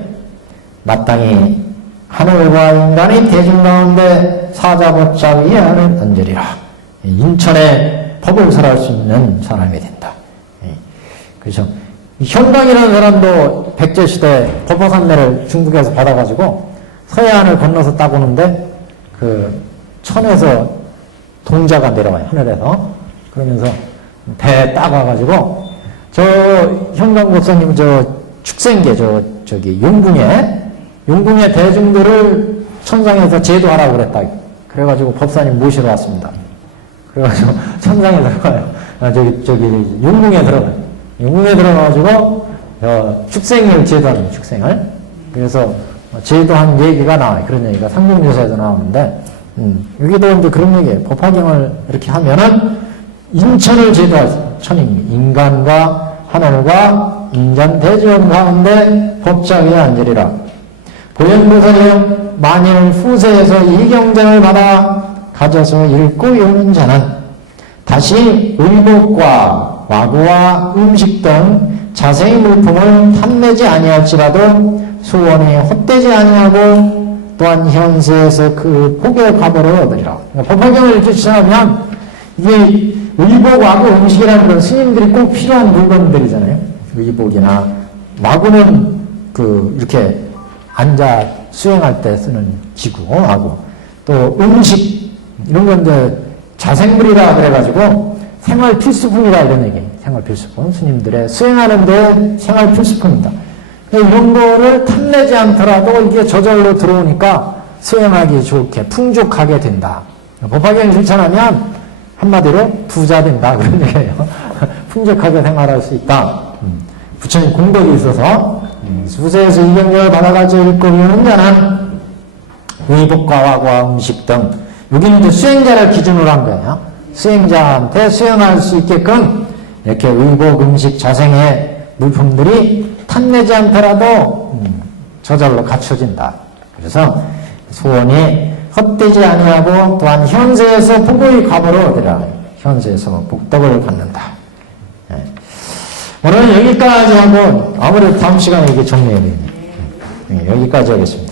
마땅히 하늘과 인간의 대중 가운데 사자법자 위에 하는 언저리라. 인천에 법을 설할 수 있는 사람이 된다. 그래서 현강이라는 사람도 백제시대 법화산매를 중국에서 받아가지고 서해안을 건너서 따고는데 그 천에서 동자가 내려와요. 하늘에서. 그러면서 배에 따가가지고 저 현강 목사님 저 축생계 저기 용궁의 대중들을 천상에서 제도하라고 그랬다. 그래가지고 법사님 모시러 왔습니다. 그래가지고 천상에 들어가요. 저기 용궁에 들어가요. 용궁에 들어가가지고 축생을 제도하는 축생을. 그래서 제도한 얘기가 나와요. 그런 얘기가 상공조사에도 나오는데 여기도 이제 그런 얘기예요. 법화경을 이렇게 하면은 인천을 제도할 천입니다. 인간과 하늘과 인간 대지원 가운데 법자 위에 앉으리라. 보현보살이여 만일 후세에서 이 경전을 받아 가져서 읽고 외우는 자는 다시 의복과 와구와 음식 등 자생의 물품을 탐내지 아니할지라도 소원이 헛되지 아니하고 또한 현세에서 그 복의 과보를 얻으리라. 그러니까 법화경을 이렇게 추천하면 이게 의복, 와구, 음식이라는 건 스님들이 꼭 필요한 물건들이잖아요. 의복이나 와구는 이렇게 앉아 수행할 때 쓰는 기구, 와구. 또 음식 이런 건데 자생물이라 그래가지고 생활 필수품이라 이런 얘기예요. 생활 필수품. 스님들의 수행하는데 생활 필수품입니다. 이런 거를 탐내지 않더라도 이게 저절로 들어오니까 수행하기 좋게 풍족하게 된다. 법화경 실천하면 한마디로 부자 된다 그런 얘기예요. 풍족하게 생활할 수 있다. 부처님 공덕이 있어서 수세에서 이 경전을 받아가지고 읽고 외우는 자는 의복과 와과 음식 등 여기는 이제 수행자를 기준으로 한 거예요. 수행자한테 수행할 수 있게끔 이렇게 의복, 음식, 자생의 물품들이 탐내지 않더라도 저절로 갖춰진다. 그래서 소원이 헛되지 아니하고 또한 현세에서 복의 과보를 얻으라. 현세에서 복덕을 받는다. 오늘은 여기까지 하고 아무래도 다음 시간에 이게 정리해야 되겠네요. 여기까지 하겠습니다.